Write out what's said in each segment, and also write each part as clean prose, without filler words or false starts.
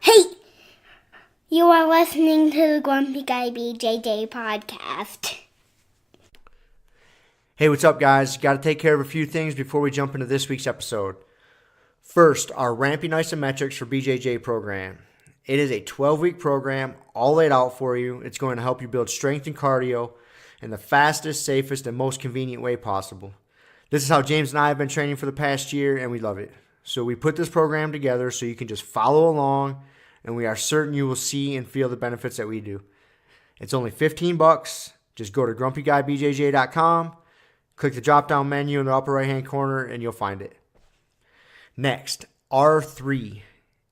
Hey! You are listening to the Grumpy Guy BJJ Podcast. Hey, what's up, guys? Got to take care of a few things before we jump into this week's episode. First, our Ramping Isometrics for BJJ program. It is a 12-week program, all laid out for you. It's going to help you build strength and cardio in the fastest, safest, and most convenient way possible. This is how James and I have been training for the past year, and we love it. So we put this program together so you can just follow along, and we are certain you will see and feel the benefits that we do. It's only $15. Just go to grumpyguybjj.com, click the drop-down menu in the upper right-hand corner, and you'll find it. Next, R3.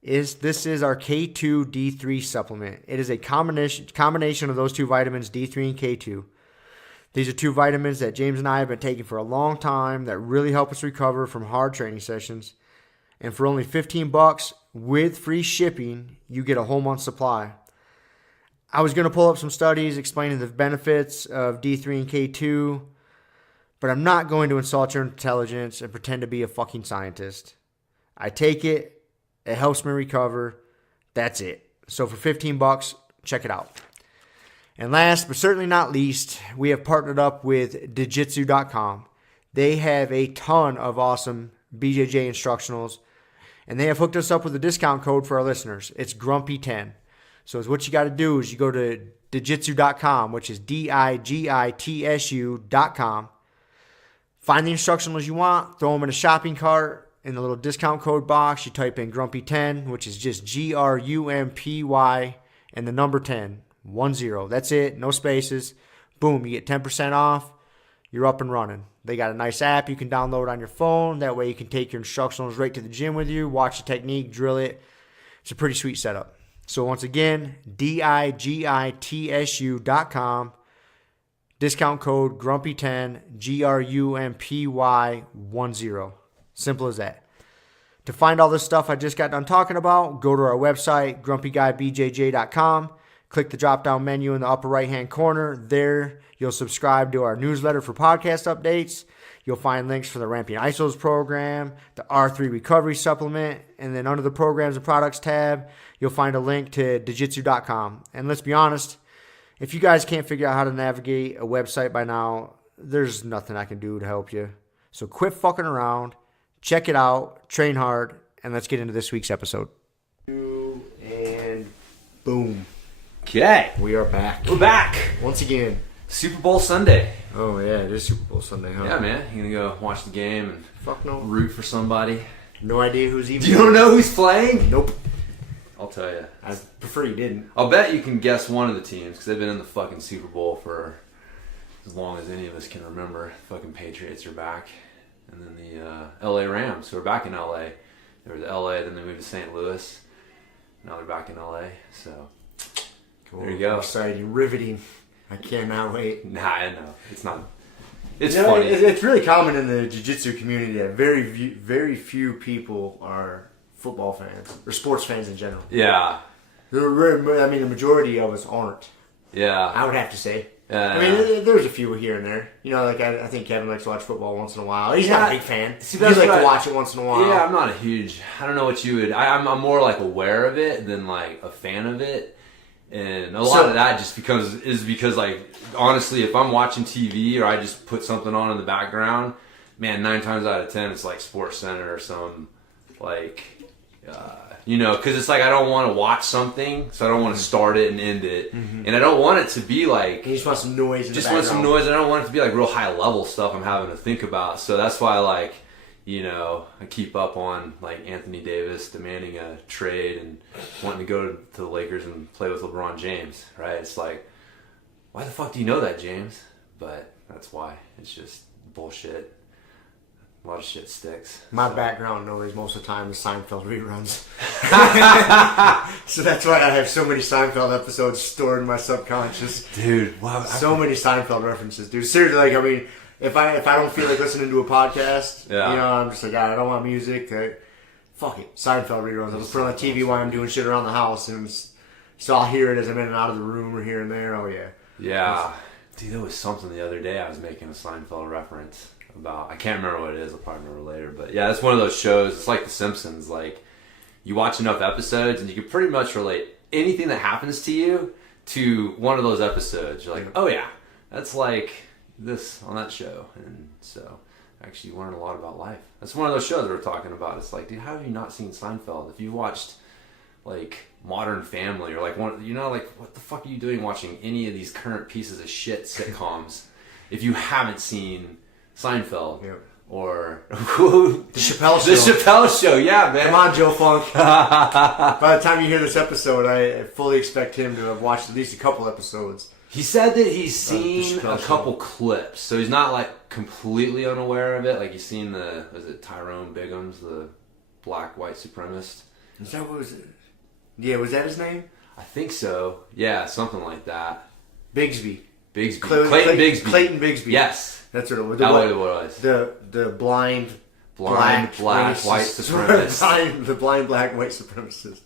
This is our K2 D3 supplement. It is a combination of those two vitamins, D3 and K2. These are two vitamins that James and I have been taking for a long time that really help us recover from hard training sessions. And for only $15 with free shipping, you get a whole month supply. I was going to pull up some studies explaining the benefits of D3 and K2, but I'm not going to insult your intelligence and pretend to be a fucking scientist. I take it. It helps me recover. That's it. So for $15, check it out. And last but certainly not least, we have partnered up with Jiu-Jitsu.com. They have a ton of awesome BJJ instructionals, and they have hooked us up with a discount code for our listeners. It's Grumpy10. So what you got to do is you go to Jiu-Jitsu.com, which is DIGITSU.com. Find the instructionals you want, throw them in a shopping cart. In the little discount code box, you type in Grumpy10, which is just GRUMPY and the number 10, 10. That's it, no spaces. Boom, you get 10% off. You're up and running. They got a nice app you can download on your phone. That way you can take your instructionals right to the gym with you, watch the technique, drill it. It's a pretty sweet setup. So once again, DIGITSU.com. Discount code Grumpy10, GRUMPY10. Simple as that. To find all this stuff I just got done talking about, go to our website, grumpyguybjj.com. Click the drop-down menu in the upper right-hand corner. There, you'll subscribe to our newsletter for podcast updates. You'll find links for the Ramping Isos program, the R3 Recovery Supplement, and then under the Programs and Products tab, you'll find a link to Jiu-Jitsu.com. And let's be honest, if you guys can't figure out how to navigate a website by now, there's nothing I can do to help you. So quit fucking around, check it out, train hard, and let's get into this week's episode. And boom. Okay. We are back. We're back. Once again. Super Bowl Sunday. Oh, yeah, it is Super Bowl Sunday, huh? Yeah, man. You gonna go watch the game and Fuck no. root for somebody? No idea who's even. You don't know who's playing? Nope. I'll tell you. I prefer you didn't. I'll bet you can guess one of the teams because they've been in the fucking Super Bowl for as long as any of us can remember. Fucking Patriots are back. And then the LA Rams, who are back in LA. They were to LA, then they moved to St. Louis. Now they're back in LA, so... Cool. There you go. Exciting, riveting. I cannot wait. Nah, I know. It's not... It's You know, funny. It's really common in the jiu-jitsu community that very few people are football fans, or sports fans in general. Yeah. I mean, the majority of us aren't. Yeah. I would have to say. Yeah. I mean, there's a few here and there. You know, like I think Kevin likes to watch football once in a while. He's not a big fan. See, He likes that's to what watch it once in a while. Yeah, I'm not a huge... I don't know what you would... I'm more like aware of it than like a fan of it. And a lot of that just because like, honestly, if I'm watching TV or I just put something on in the background, man, 9 times out of 10 it's like Sports Center or some like... because it's like I don't want to watch something, so I don't want to start it and end it, and I don't want it to be like. You just want some noise. Just want some noise. I don't want it to be like real high level stuff I'm having to think about. So that's why I keep up on like Anthony Davis demanding a trade and wanting to go to the Lakers and play with LeBron James. Right? It's like, why the fuck do you know that, James? But that's why. It's just bullshit. A lot of shit sticks. My background noise most of the time is Seinfeld reruns. So that's why I have so many Seinfeld episodes stored in my subconscious. Dude, wow. So many Seinfeld references, dude. Seriously, like, I mean, if I don't feel like listening to a podcast, Yeah. you know, I'm just like, I don't want music. Fuck it. Seinfeld reruns. I'll put on the TV while I'm doing shit around the house. So I'll hear it as I'm in and out of the room or here and there. Oh, yeah. Yeah. Dude, there was something the other day I was making a Seinfeld reference about. I can't remember what it is. I'll probably remember later. But yeah, it's one of those shows. It's like The Simpsons. Like, you watch enough episodes and you can pretty much relate anything that happens to you to one of those episodes. You're like, oh yeah, that's like this on that show. And so actually you learn a lot about life. That's one of those shows that we're talking about. It's like, dude, how have you not seen Seinfeld? If you watched like Modern Family or like one, like what the fuck are you doing watching any of these current pieces of shit sitcoms if you haven't seen Seinfeld? Yep. Or the Chappelle Show. The Chappelle Show, yeah, man. Come on, Joe Funk. By the time you hear this episode, I fully expect him to have watched at least a couple episodes. He said that he's seen a couple clips, so he's not like completely unaware of it. Like he's seen was it Tyrone Biggums, the black white supremacist? Is that what was it? Yeah, was that his name? I think so. Yeah, something like that. Bigsby. Clayton Bigsby. Clayton Bigsby. Yes. That's what it was. That was what it was. The blind black white supremacist. The blind black white supremacist.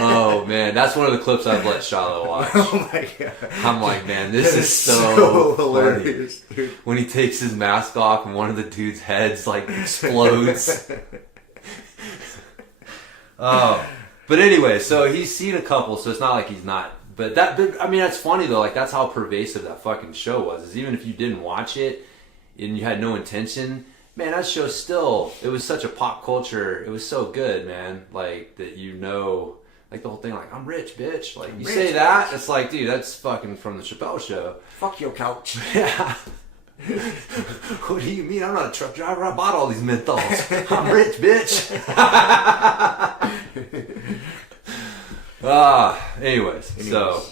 Oh man, that's one of the clips I've let Shiloh watch. Oh my god. I'm like, man, this is so hilarious, dude. When he takes his mask off and one of the dude's heads like explodes. Oh. But anyway, so he's seen a couple, so it's not like he's not. But I mean, that's funny though. Like that's how pervasive that fucking show was. Is even if you didn't watch it and you had no intention, man, that show still. It was such a pop culture. It was so good, man. Like that, like the whole thing. Like I'm rich, bitch. Like you say that, it's like, dude, that's fucking from the Chappelle Show. Fuck your couch. Yeah. What do you mean? I'm not a truck driver. I bought all these menthols. I'm rich, bitch. Anyways. So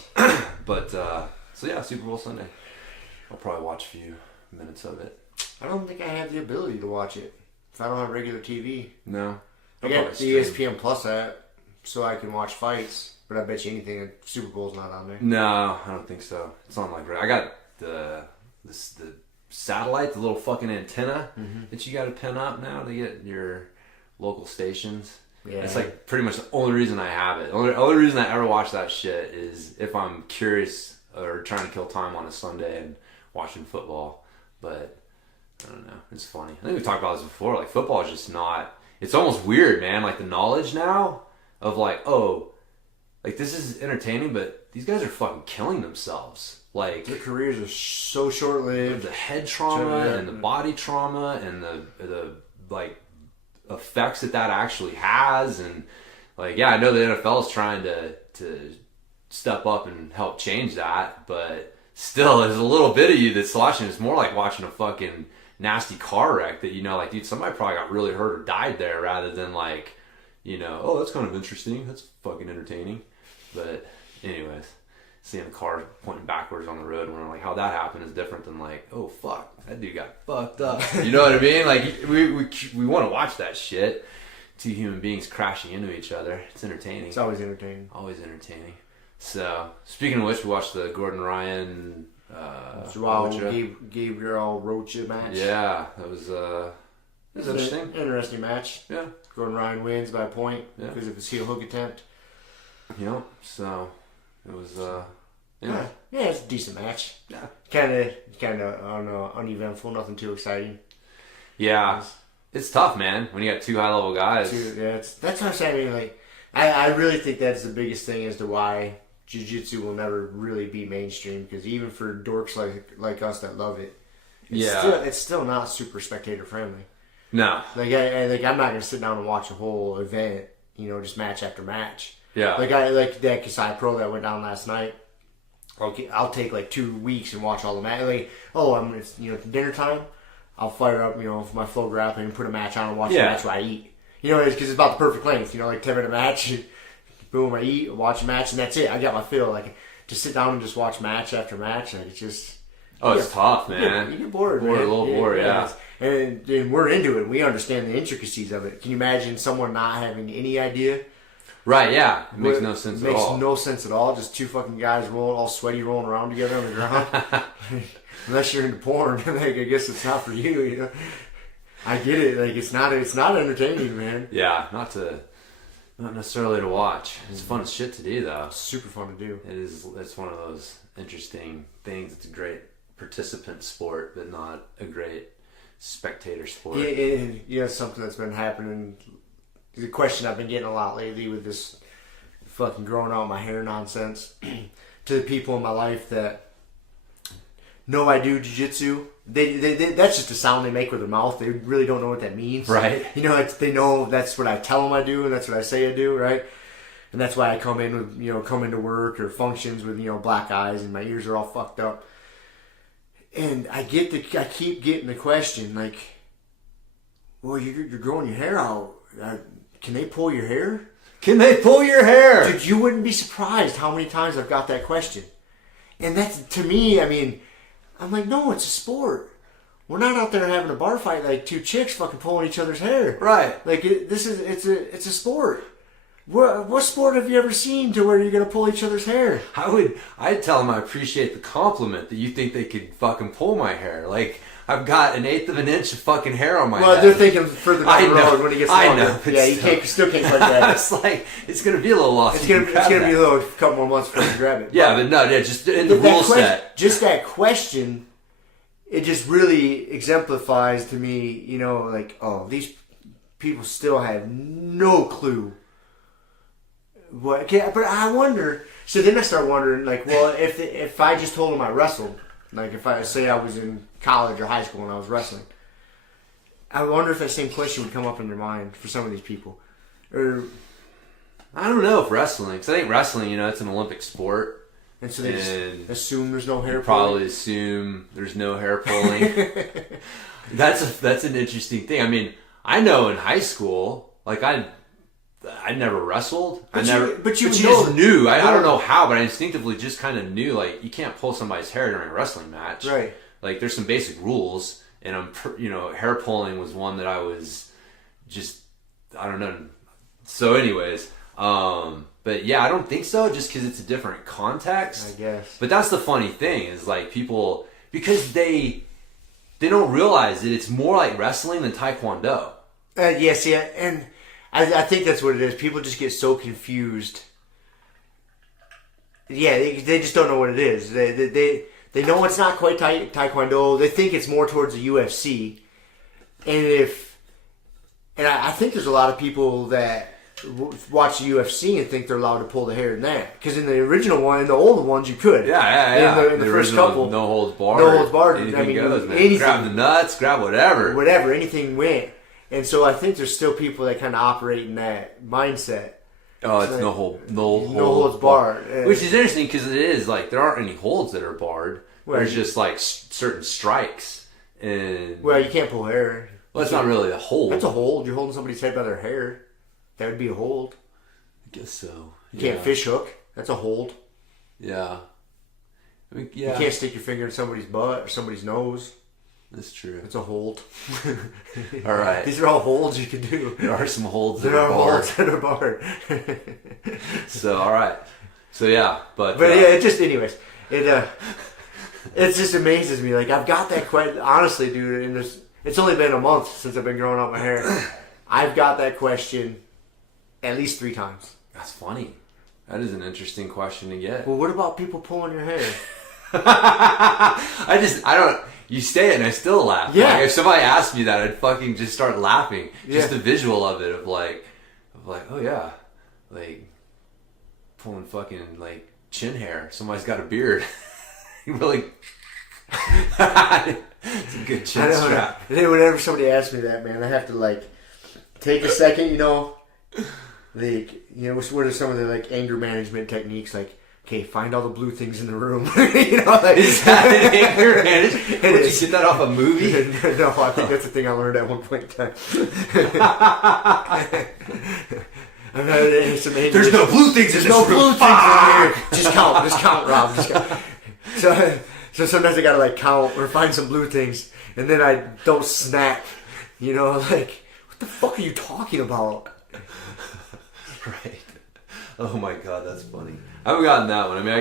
yeah, Super Bowl Sunday. I'll probably watch a few minutes of it. I don't think I have the ability to watch it if I don't have regular TV. No. I get the ESPN Plus app so I can watch fights, but I bet you anything Super Bowl's not on there. No, I don't think so. It's on like I got the satellite, the little fucking antenna that you got to pin up now to get your local stations. Yeah. It's like pretty much the only reason I have it. The only reason I ever watch that shit is if I'm curious or trying to kill time on a Sunday and watching football. But I don't know. It's funny. I think we've talked about this before. Like football is just not. It's almost weird, man. Like the knowledge now of like, oh, like this is entertaining, but these guys are fucking killing themselves. Like their careers are so short-lived. The head trauma and the body trauma and the like effects that actually has, and like I know the NFL is trying to step up and help change that, but still there's a little bit of you that's watching. It's more like watching a fucking nasty car wreck that like, dude, somebody probably got really hurt or died there, rather than like, oh, that's kind of interesting, that's fucking entertaining. But anyways, seeing a car pointing backwards on the road, when like how that happened is different than like, oh fuck, that dude got fucked up. You know what I mean? Like we want to watch that shit. Two human beings crashing into each other. It's entertaining. It's always entertaining. Always entertaining. So speaking of which, we watched the Gordon Ryan Gabriel Rocha match. Yeah, that was interesting. Interesting match. Yeah. Gordon Ryan wins by a point because of his heel hook attempt. Yep. So it was yeah, it's a decent match. Yeah. Kind of I don't know, uneventful, nothing too exciting. Yeah. It's tough, man, when you got two high level guys. That's what I'm saying. Like I really think that's the biggest thing as to why jiu-jitsu will never really be mainstream, because even for dorks like us that love it, it's still not super spectator friendly. No. Like I'm not gonna sit down and watch a whole event, just match after match. Yeah. Like that Kasai Pro that went down last night. I'll take like 2 weeks and watch all the match. Like, it's dinner time. I'll fire up for my flow grappling and put a match on and watch the match while I eat. It's because it's about the perfect length. Like 10-minute match. Boom, I eat, watch a match, and that's it. I got my fill. Like to sit down and just watch match after match, and it's just. Oh, it's tough, man. You get bored, man. A little bored, yeah. And we're into it. We understand the intricacies of it. Can you imagine someone not having any idea? Right, yeah. It makes no sense at all. Makes no sense at all. Just two fucking guys all sweaty, rolling around together on the ground. Unless you're into porn, like I guess it's not for you. I get it. Like it's not entertaining, man. Yeah, not necessarily to watch. It's fun as shit to do, though. Super fun to do. It is. It's one of those interesting things. It's a great participant sport, but not a great spectator sport. Yeah, something that's been happening the question I've been getting a lot lately with this fucking growing out my hair nonsense to the people in my life that know I do jiu-jitsu. They that's just a sound they make with their mouth. They really don't know what that means. Right. You know, they know that's what I tell them I do, and that's what I say I do, right? And that's why I come into work or functions with, black eyes and my ears are all fucked up. And I keep getting the question, like, well, you're growing your hair out. Can they pull your hair? Can they pull your hair? Dude, you wouldn't be surprised how many times I've got that question. And that's, to me, I mean, I'm like, no, it's a sport. We're not out there having a bar fight like two chicks fucking pulling each other's hair. Right. Like, it's a sport. What sport have you ever seen to where you're going to pull each other's hair? I'd tell them I appreciate the compliment that you think they could fucking pull my hair. Like, I've got 1/8 of an inch of fucking hair on my head. Well, they're thinking further down the road when it gets longer. I know. Yeah, you still can't quite grab it. It's like, it's going to be a little lost. It's going to be a couple more months before you grab it. Yeah, but no, just in the rule set. Just that question, it just really exemplifies to me, like, oh, these people still have no clue. What? But I wonder. So then I start wondering, like, well, if I just told them I wrestled, like if I say I was in college or high school and I was wrestling, I wonder if that same question would come up in their mind for some of these people. Or I don't know if wrestling, because I think wrestling, it's an Olympic sport. And so they just assume there's no hair pulling. Probably assume there's no hair pulling. That's an interesting thing. I mean, I know in high school, like I never wrestled. But you just knew. I don't know how, but I instinctively just kind of knew, like, you can't pull somebody's hair during a wrestling match. Right. Like, there's some basic rules, and hair pulling was one that I was just, I don't know. So anyways, but yeah, I don't think so, just because it's a different context. I guess. But that's the funny thing, is like people, because they don't realize that it's more like wrestling than Taekwondo. Yes, yeah, and I think that's what it is. People just get so confused. Yeah, they just don't know what it is. They know it's not quite Taekwondo. They think it's more towards the UFC. And I think there's a lot of people that watch the UFC and think they're allowed to pull the hair in that. Because in the original one, in the older ones, you could. Yeah. In the first couple. No holds barred. No holds barred. Anything goes, man. Anything, grab the nuts, grab whatever. Whatever, anything went. And so I think there's still people that kind of operate in that mindset. Oh, it's like, no holds barred. Which is interesting because it is like there aren't any holds that are barred. Well, there's just like certain strikes. Well, you can't pull hair. Well, it's not really a hold. That's a hold. You're holding somebody's head by their hair. That would be a hold. I guess so. You can't fish hook. That's a hold. Yeah. I mean, You can't stick your finger in somebody's butt or somebody's nose. That's true. It's a hold. All right. These are all holds you can do. There are some holds that are barred. Holds that are barred. So, all right. So, yeah. But yeah, it just, anyways. It just amazes me. Like, I've got that question. Honestly, dude, and it's only been a month since I've been growing out my hair. I've got that question at least 3 times. That's funny. That is an interesting question to get. Well, what about people pulling your hair? I don't. You say it and I still laugh. Yeah. Like, if somebody asked me that, I'd fucking just start laughing. Yeah. Just the visual of it, of like, oh yeah, like pulling fucking like chin hair. Somebody's got a beard. Really. It's a good chin strap. And then whenever somebody asks me that, man, I have to like take a second. What are some of the like anger management techniques? Like, okay, find all the blue things in the room. Is that an anger management? Did you get that off a movie? No, I think that's the thing I learned at one point in time. There's no blue things in this room. No blue things in here. Just count, Rob. Just count. So sometimes I gotta like count or find some blue things, and then I don't snap. Like, what the fuck are you talking about? Right. Oh my god, that's funny. I haven't gotten that one. I mean,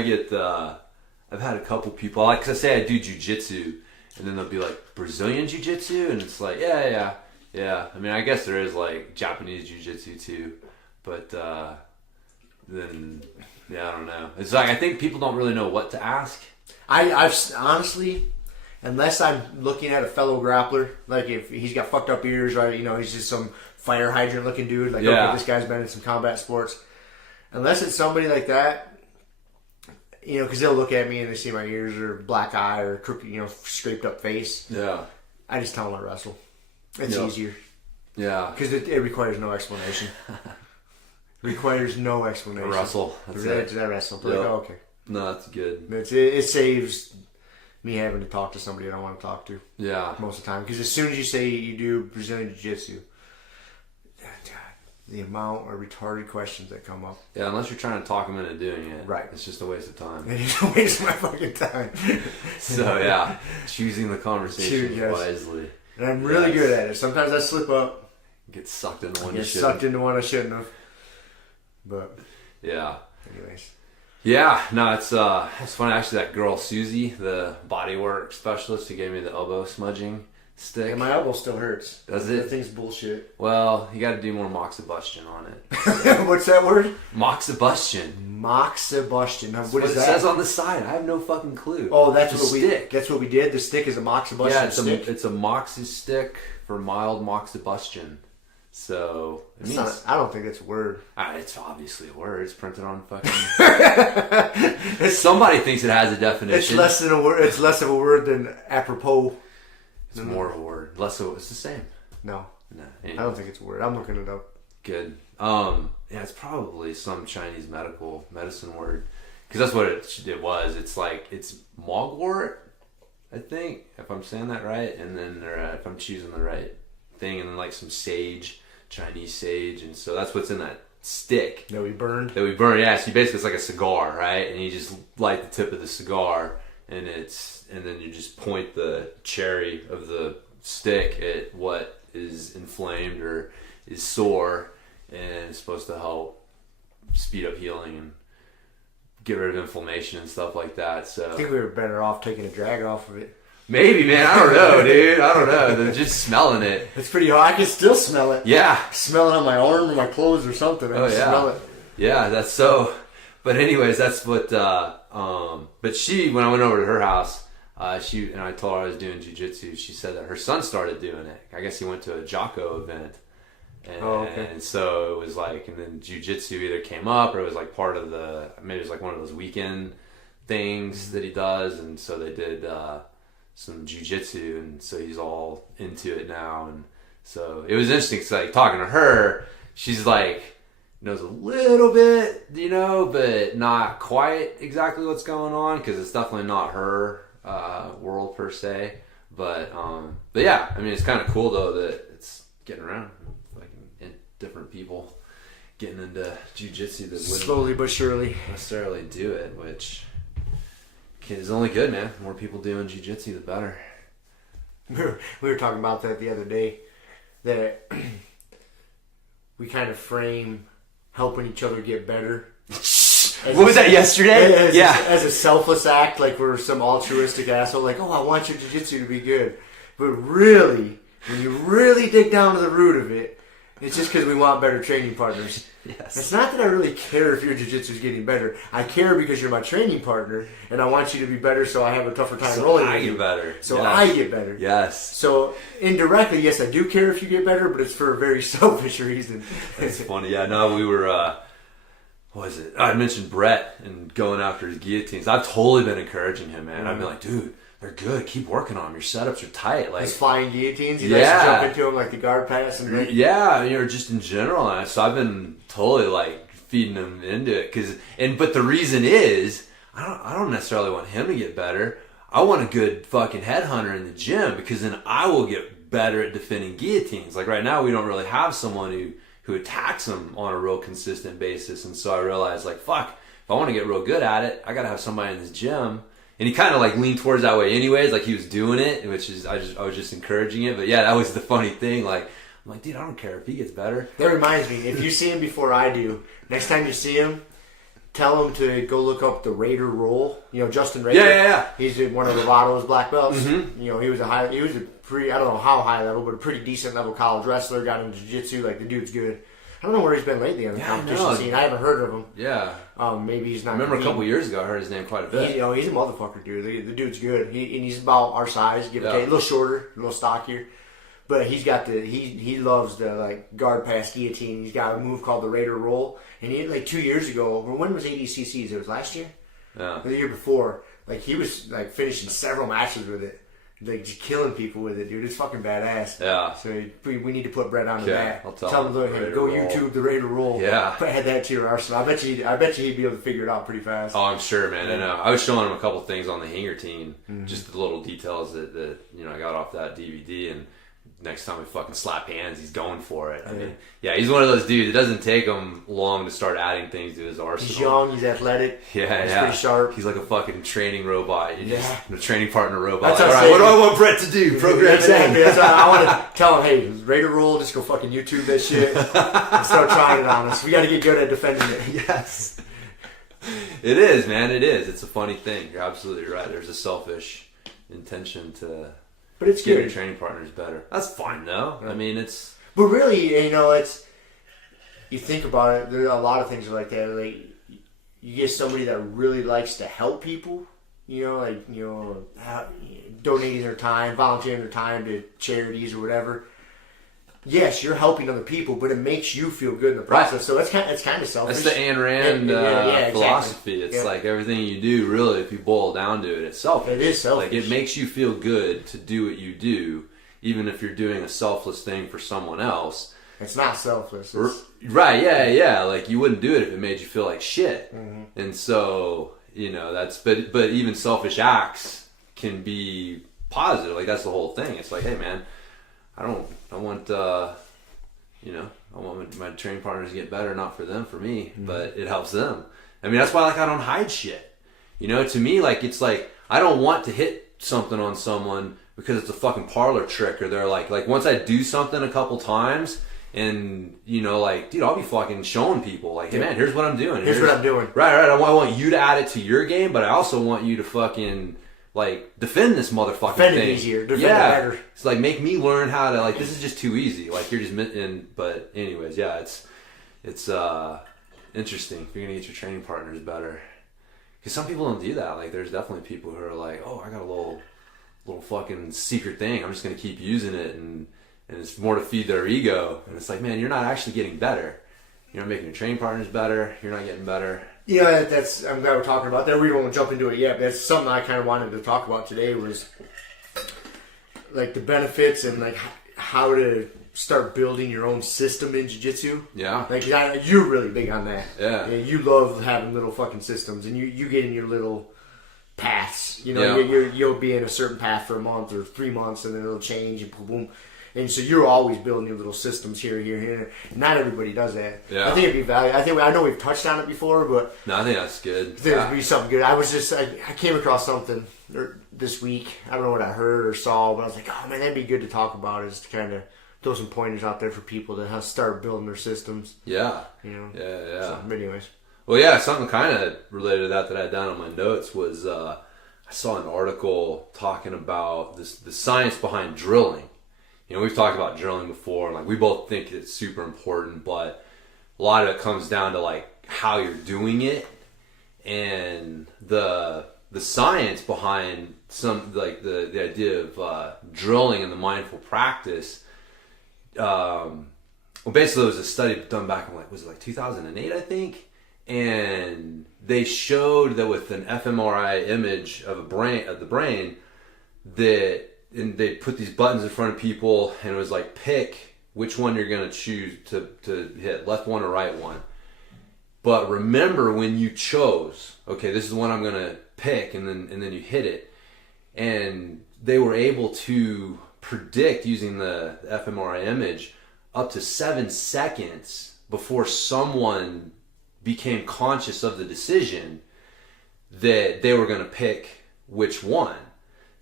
I've had a couple people, like, 'cause I say I do jiu-jitsu, and then they'll be like, Brazilian jiu-jitsu? And it's like, yeah. I mean, I guess there is like Japanese jiu-jitsu too, but then, yeah, I don't know. It's like, I think people don't really know what to ask. I've honestly, unless I'm looking at a fellow grappler, like if he's got fucked up ears, or he's just some fire hydrant looking dude, like okay, this guy's been in some combat sports. Unless it's somebody like that, because they'll look at me and they see my ears or black eye or crooked, scraped up face. Yeah. I just tell them I wrestle. It's easier. Yeah. Because it requires no explanation. Requires no explanation. Wrestle. That's it. I wrestle. Like, oh, okay. No, that's good. It saves me having to talk to somebody I don't want to talk to. Yeah. Most of the time. Because as soon as you say you do Brazilian Jiu-Jitsu, the amount of retarded questions that come up. Yeah, unless you're trying to talk them into doing it. Right. It's just a waste of time. It is a waste of my fucking time. So, yeah. Choosing the conversation wisely. And I'm really good at it. Sometimes I slip up. Get sucked into one I shouldn't have. But. Yeah. Anyways. Yeah, no, it's funny. Actually, that girl Susie, the bodywork specialist, who gave me the elbow smudging stick. Yeah, my elbow still hurts. Does it? That thing's bullshit. Well, you got to do more moxibustion on it. What's that word? Moxibustion. Moxibustion. Now, what is that? It says on the side. I have no fucking clue. Oh, that's what we did. The stick is a moxibustion stick. It's a moxie stick for mild moxibustion. So it means, I don't think it's a word. It's obviously a word. It's printed on fucking. Somebody thinks it has a definition. It's less than a word. It's less of a word than apropos. It's more of a word. Less of it's the same. No. Anyway. I don't think it's a word. I'm looking it up. Good. Yeah, it's probably some Chinese medicine word, because that's what it was. It's like it's mogwort, I think, if I'm saying that right, and then if I'm choosing the right thing, and then like some sage, Chinese sage, and so that's what's in that stick that we burned. Yeah, so basically it's like a cigar, right? And you just light the tip of the cigar, and then you just point the cherry of the stick at what is inflamed or is sore, and it's supposed to help speed up healing and get rid of inflammation and stuff like that. So I think we were better off taking a drag off of it. Maybe, man. I don't know, dude. I don't know. Than just smelling it. It's pretty hard. I can still smell it. Yeah. Smell it on my arm or my clothes or something. I can smell it. Yeah, that's so. But anyways, that's what. But she, when I went over to her house, and I told her I was doing jiu-jitsu. She said that her son started doing it. I guess he went to a Jocko event. And so it was like, and then jiu-jitsu either came up or it was like part of maybe it was like one of those weekend things that he does. And so they did some jiu-jitsu, and so he's all into it now. And so it was interesting because like talking to her, she's like, knows a little bit, but not quite exactly what's going on, because it's definitely not her world per se. But yeah, I mean, it's kind of cool though that it's getting around, like different people getting into jiu-jitsu that slowly but surely necessarily do it, which is only good, man. The more people doing jiu-jitsu, the better. We were talking about that the other day, that we kind of frame helping each other get better. What was that yesterday? As a selfless act, like we're some altruistic asshole, like, oh, I want your jiu-jitsu to be good. But really, when you really dig down to the root of it, it's just because we want better training partners. Yes. It's not that I really care if your jiu-jitsu is getting better. I care because you're my training partner, and I want you to be better so I have a tougher time rolling with you. I get better. So I get better. Yes. So indirectly, yes, I do care if you get better, but it's for a very selfish reason. It's funny. Yeah, no, we were, what was it? I mentioned Brett and going after his guillotines. I've totally been encouraging him, man. I've been like, dude, they're good. Keep working on them. Your setups are tight. Like his flying guillotines. You guys jump into them like the guard pass and then... Yeah, just in general. And so I've been totally like feeding him into it. But the reason is, I don't necessarily want him to get better. I want a good fucking headhunter in the gym, because then I will get better at defending guillotines. Like right now, we don't really have someone who attacks them on a real consistent basis. And so I realized, like, fuck, if I want to get real good at it, I got to have somebody in this gym. And he kind of like leaned towards that way anyways, like he was doing it, which is, I was just encouraging it. But yeah, that was the funny thing. Like, I'm like, dude, I don't care if he gets better. That reminds me, if you see him before I do, next time you see him, tell him to go look up the Raider roll. Justin Raider. Yeah. He's one of Lovado's black belts. Mm-hmm. He was a pretty, I don't know how high level, but a pretty decent level college wrestler. Got into jiu-jitsu. Like, the dude's good. I don't know where he's been lately on the competition scene. I haven't heard of him. Yeah. Maybe he's not. I remember a couple years ago, I heard his name quite a bit. He's a motherfucker, dude. The dude's good. And he's about our size, give or take. A little shorter, a little stockier. But he's got he loves the like guard pass guillotine. He's got a move called the Raider Roll. And he like 2 years ago, when was ADCCs? It was last year? Yeah. Or the year before. Like he was like finishing several matches with it. Like just killing people with it, dude. It's fucking badass. Yeah. So we need to put Brett onto that. I'll tell him. Hey, go YouTube the Raider Roll. Yeah. Add that to your arsenal. I bet you he'd be able to figure it out pretty fast. Oh, I'm sure, man. I know. I was showing him a couple things on the hanger team, just the little details that I got off that DVD, and next time we fucking slap hands, he's going for it. I mean, he's one of those dudes. It doesn't take him long to start adding things to his arsenal. He's young. He's athletic. Yeah, he's pretty sharp. He's like a fucking training robot. A training partner robot. That's like, all right, what do I want Brett to do? Program exactly. That's why I want to tell him, hey, Raider Roll, just go fucking YouTube that shit and start trying it on us. We got to get good at defending it. Yes. It is, man. It is. It's a funny thing. You're absolutely right. There's a selfish intention to... But it's get good. Your training partners better. That's fine, though. Yeah. I mean, it's... But really, it's... You think about it, there are a lot of things like that. Like, you get somebody that really likes to help people, donating their time, volunteering their time to charities or whatever. Yes, you're helping other people, but it makes you feel good in the process. Right. So it's kind of selfish. That's the Ayn Rand philosophy. It's like everything you do, really, if you boil down to it, it's selfish. It is selfish. Like, it makes you feel good to do what you do, even if you're doing a selfless thing for someone else. It's not selfless. Right, yeah. Like, you wouldn't do it if it made you feel like shit. Mm-hmm. And so, that's... But even selfish acts can be positive. Like, that's the whole thing. It's like, hey, man... I want my training partners to get better, not for them, for me, but it helps them. I mean, that's why, like, I don't hide shit. To me, like, it's like, I don't want to hit something on someone because it's a fucking parlor trick, or they're like once I do something a couple times, and, dude, I'll be fucking showing people, like, hey, man, here's what I'm doing. Here's what I'm doing. Right. I want you to add it to your game, but I also want you to fucking... like, defend this motherfucking thing. Defend it easier. Defend it better. It's like, make me learn how to, like, this is just too easy. Like, you're just, but anyways, yeah, it's interesting if you're going to get your training partners better. Because some people don't do that. Like, there's definitely people who are like, oh, I got a little fucking secret thing. I'm just going to keep using it, and it's more to feed their ego. And it's like, man, you're not actually getting better. You're not making your training partners better. You're not getting better. That's. I'm glad we're talking about that. We won't jump into it yet, but that's something I kind of wanted to talk about today was like the benefits and like how to start building your own system in jiu-jitsu. Yeah. Like you're really big on that. Yeah. You love having little fucking systems, and you get in your little paths. You'll be in a certain path for a month or 3 months, and then it'll change and boom, boom. And so you're always building your little systems here. Not everybody does that. Yeah. I think it'd be valuable. I know we've touched on it before, but no, I think that's good. There'd be something good. I came across something this week. I don't know what I heard or saw, but I was like, oh man, that'd be good to talk about. Is to kind of throw some pointers out there for people to start building their systems. Yeah. Yeah. So, but anyways. Well, yeah, something kind of related to that I had down on my notes was I saw an article talking about the science behind drilling. We've talked about drilling before, and like we both think it's super important, but a lot of it comes down to like how you're doing it and the science behind some like the idea of drilling and the mindful practice. Basically, it was a study done back in 2008, I think, and they showed that with an fMRI image of the brain that. And they put these buttons in front of people, and it was like, pick which one you're going to choose to hit, left one or right one. But remember when you chose, okay, this is the one I'm going to pick, and then you hit it. And they were able to predict using the fMRI image up to 7 seconds before someone became conscious of the decision that they were going to pick which one.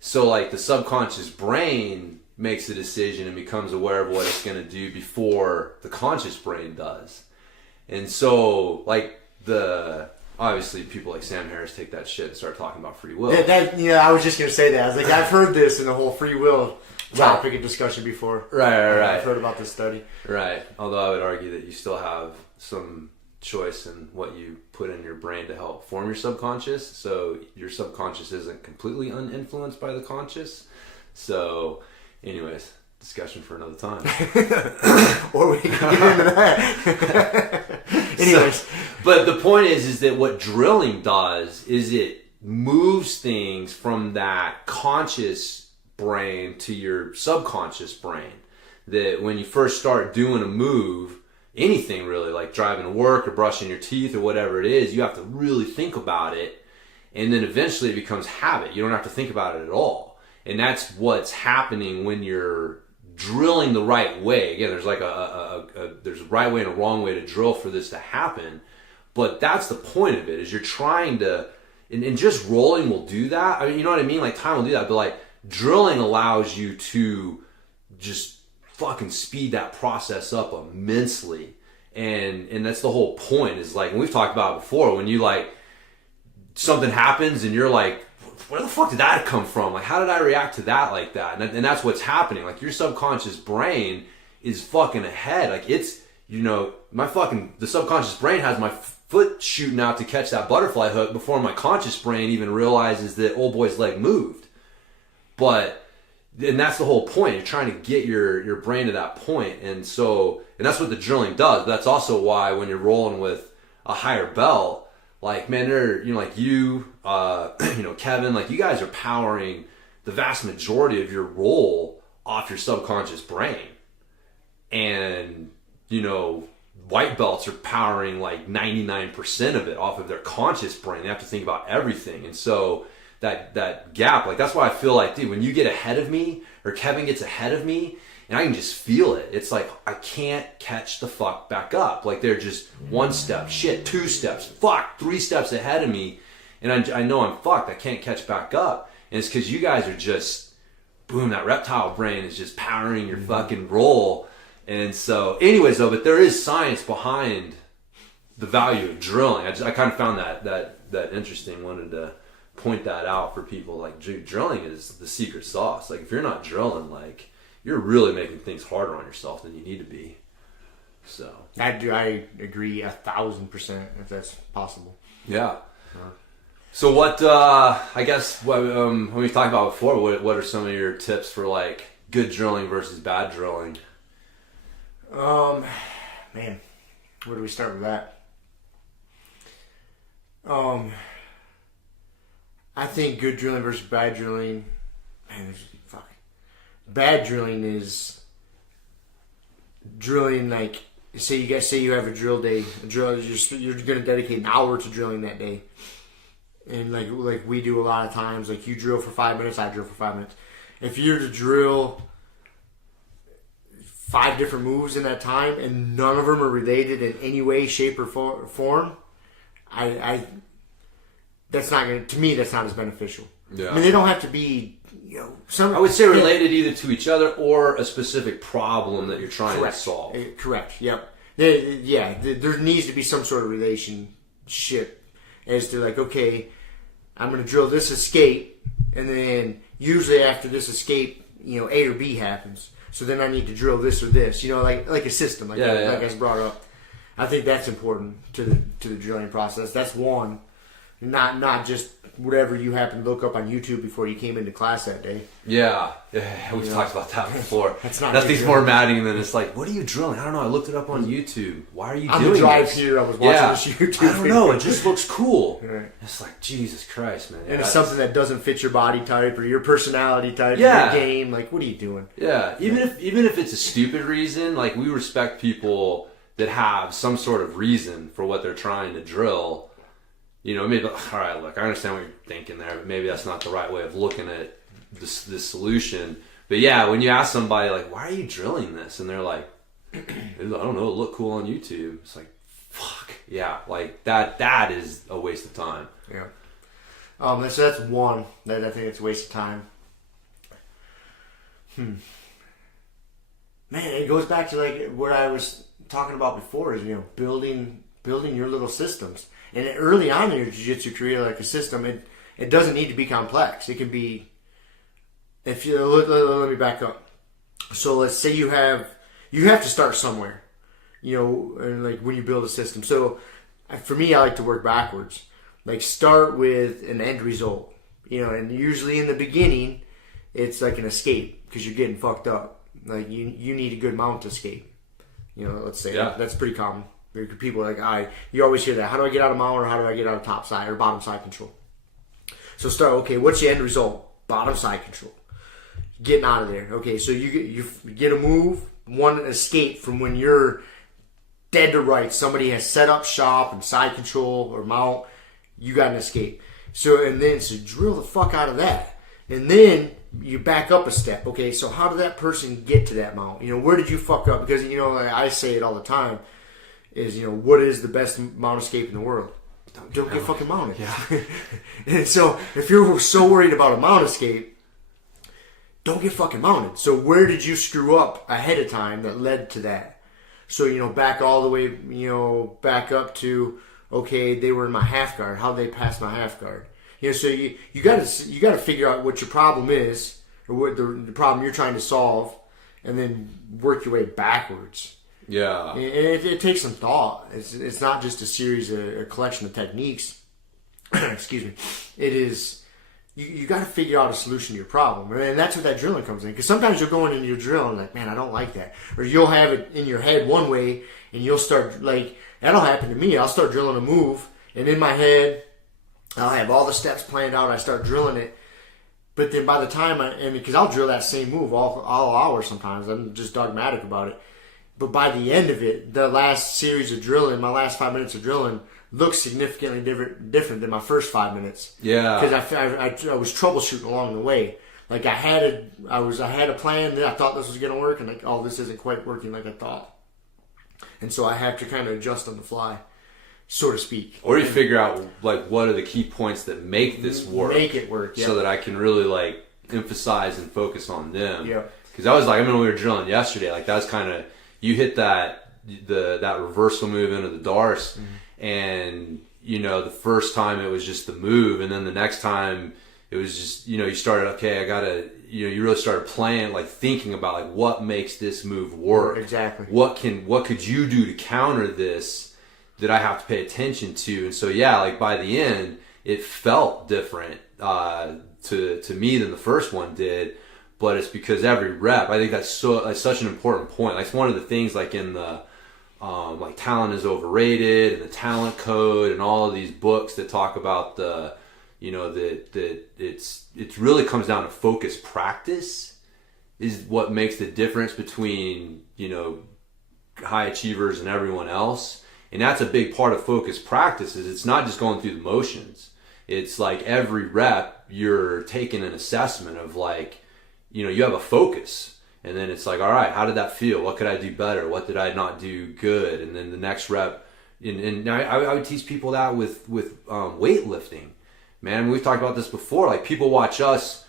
So, like, the subconscious brain makes a decision and becomes aware of what it's going to do before the conscious brain does. And so, like, I obviously people like Sam Harris take that shit and start talking about free will. I was just gonna say that. I was like, I've heard this in the whole free will topic of discussion before. Right. I've heard about this study. Right. Although I would argue that you still have some choice in what you put in your brain to help form your subconscious. So your subconscious isn't completely uninfluenced by the conscious. So, anyways, discussion for another time. Or we can get into that. Anyways. But the point is that what drilling does is it moves things from that conscious brain to your subconscious brain. That when you first start doing a move, anything really, like driving to work or brushing your teeth or whatever it is, you have to really think about it. And then eventually it becomes habit. You don't have to think about it at all. And that's what's happening when you're drilling the right way. Again, there's like there's a right way and a wrong way to drill for this to happen. But that's the point of it, is you're trying to, and just rolling will do that. I mean, you know what I mean? Like time will do that, but like drilling allows you to just fucking speed that process up immensely. And that's the whole point, is like, and we've talked about it before, when you like, something happens and you're like, where the fuck did that come from? Like, how did I react to that like that? And that's what's happening. Like, your subconscious brain is fucking ahead. Like, it's, the subconscious brain has my foot shooting out to catch that butterfly hook before my conscious brain even realizes that old boy's leg moved. And that's the whole point. You're trying to get your brain to that point. And that's what the drilling does. But that's also why when you're rolling with a higher belt, like, man, like you, Kevin, like you guys are powering the vast majority of your roll off your subconscious brain. And, white belts are powering like 99% of it off of their conscious brain. They have to think about everything. And so that gap, like, that's why I feel like, dude, when you get ahead of me or Kevin gets ahead of me and I can just feel it, it's like I can't catch the fuck back up. Like, they're just one step, shit, 2 steps, fuck, 3 steps ahead of me, and I know I'm fucked. I can't catch back up. And it's because you guys are just, boom, that reptile brain is just powering your fucking roll. And so, anyways, though, but there is science behind the value of drilling. I kind of found that interesting. Wanted to point that out for people. Like, drilling is the secret sauce. Like, if you're not drilling, like, you're really making things harder on yourself than you need to be. So I agree 1,000% if that's possible. Yeah. So what? I guess when we talked about before, what are some of your tips for like good drilling versus bad drilling? Man, where do we start with that? I think good drilling versus bad drilling. Man, bad drilling is drilling like, say you have a drill day. You're going to dedicate an hour to drilling that day, and like we do a lot of times. Like, you drill for 5 minutes, I drill for 5 minutes. If you're to drill 5 different moves in that time and none of them are related in any way, shape, or form, that's not going to me. That's not as beneficial. Yeah. I mean, they don't have to be. I would say related either to each other or a specific problem that you're trying to solve. Correct. Yep. There needs to be some sort of relationship as to like, okay, I'm going to drill this escape, and then usually after this escape, A or B happens. So then I need to drill this or this. Like a system, like I just brought up. I think that's important to the drilling process. That's one. Not just whatever you happen to look up on YouTube before you came into class that day. Yeah, we've talked about that before. Nothing's more maddening than it's like, what are you drilling? I don't know. I looked it up on YouTube. Why are you doing on the drive this? here, I was watching this YouTube I don't know. It just looks cool. Right. It's like, Jesus Christ, man. And it's something that doesn't fit your body type or your personality type, your game. Like, what are you doing? Yeah, even if it's a stupid reason, like, we respect people that have some sort of reason for what they're trying to drill. Maybe, all right, look, I understand what you're thinking there, but maybe that's not the right way of looking at this solution. But yeah, when you ask somebody, like, why are you drilling this? And they're like, I don't know, it looked cool on YouTube. It's like, fuck. Yeah, like, that is a waste of time. Yeah. So that's one that I think it's a waste of time. Man, it goes back to, like, what I was talking about before is, building your little systems. And early on in your jiu-jitsu career, like a system, it doesn't need to be complex. It can be, if you, let me back up. So let's say you have to start somewhere, and like when you build a system. So for me, I like to work backwards. Like start with an end result, and usually in the beginning, it's like an escape because you're getting fucked up. Like you need a good mount to escape. Let's say that's pretty common. People are like, you always hear that. How do I get out of mount, or how do I get out of top side or bottom side control? So start, okay, what's your end result? Bottom side control. Getting out of there. Okay, so you get a move, one escape from when you're dead to right. Somebody has set up shop and side control or mount. You got an escape. So drill the fuck out of that. And then you back up a step. Okay, so how did that person get to that mount? Where did you fuck up? Because, like I say it all the time, is, what is the best mount escape in the world? Don't get fucking mounted. Yeah. And so if you're so worried about a mount escape, don't get fucking mounted. So where did you screw up ahead of time that led to that? So, back all the way, back up to, okay, they were in my half guard. How'd they pass my half guard? So you gotta figure out what your problem is, or what the problem you're trying to solve, and then work your way backwards. Yeah. And it takes some thought. It's not just a collection of techniques. Excuse me. It is, you got to figure out a solution to your problem. And that's what that drilling comes in. Because sometimes you'll go into your drill and like, man, I don't like that. Or you'll have it in your head one way, and you'll start, like, that'll happen to me. I'll start drilling a move, and in my head, I'll have all the steps planned out. I start drilling it. But then by the time because I'll drill that same move all hours sometimes. I'm just dogmatic about it. But by the end of it, the last series of drilling, my last 5 minutes of drilling, looks significantly different than my first 5 minutes. Yeah. Because I was troubleshooting along the way. Like I had a plan that I thought this was going to work, and like, oh, this isn't quite working like I thought. And so I have to kind of adjust on the fly, so to speak. Or you figure out like what are the key points that make this work. Make it work, yeah. So that I can really like emphasize and focus on them. Yeah. Because I was like, when we were drilling yesterday, like that was kind of, you hit that reversal move into the Darce, and the first time it was just the move, and then the next time it was just you started, okay, I gotta, you really started playing, like thinking about like what makes this move work. Exactly. What could you do to counter this that I have to pay attention to? And so like by the end it felt different to me than the first one did. But it's because every rep, I think that's such an important point. Like it's one of the things like in the like talent is overrated and the talent code and all of these books that talk about the that it really comes down to focus practice is what makes the difference between high achievers and everyone else. And that's a big part of focus practice. Is it's not just going through the motions. It's like every rep you're taking an assessment of like, you have a focus, and then it's like, all right, how did that feel? What could I do better? What did I not do good? And then the next rep, and I would teach people that with weightlifting. Man, we've talked about this before. Like people watch us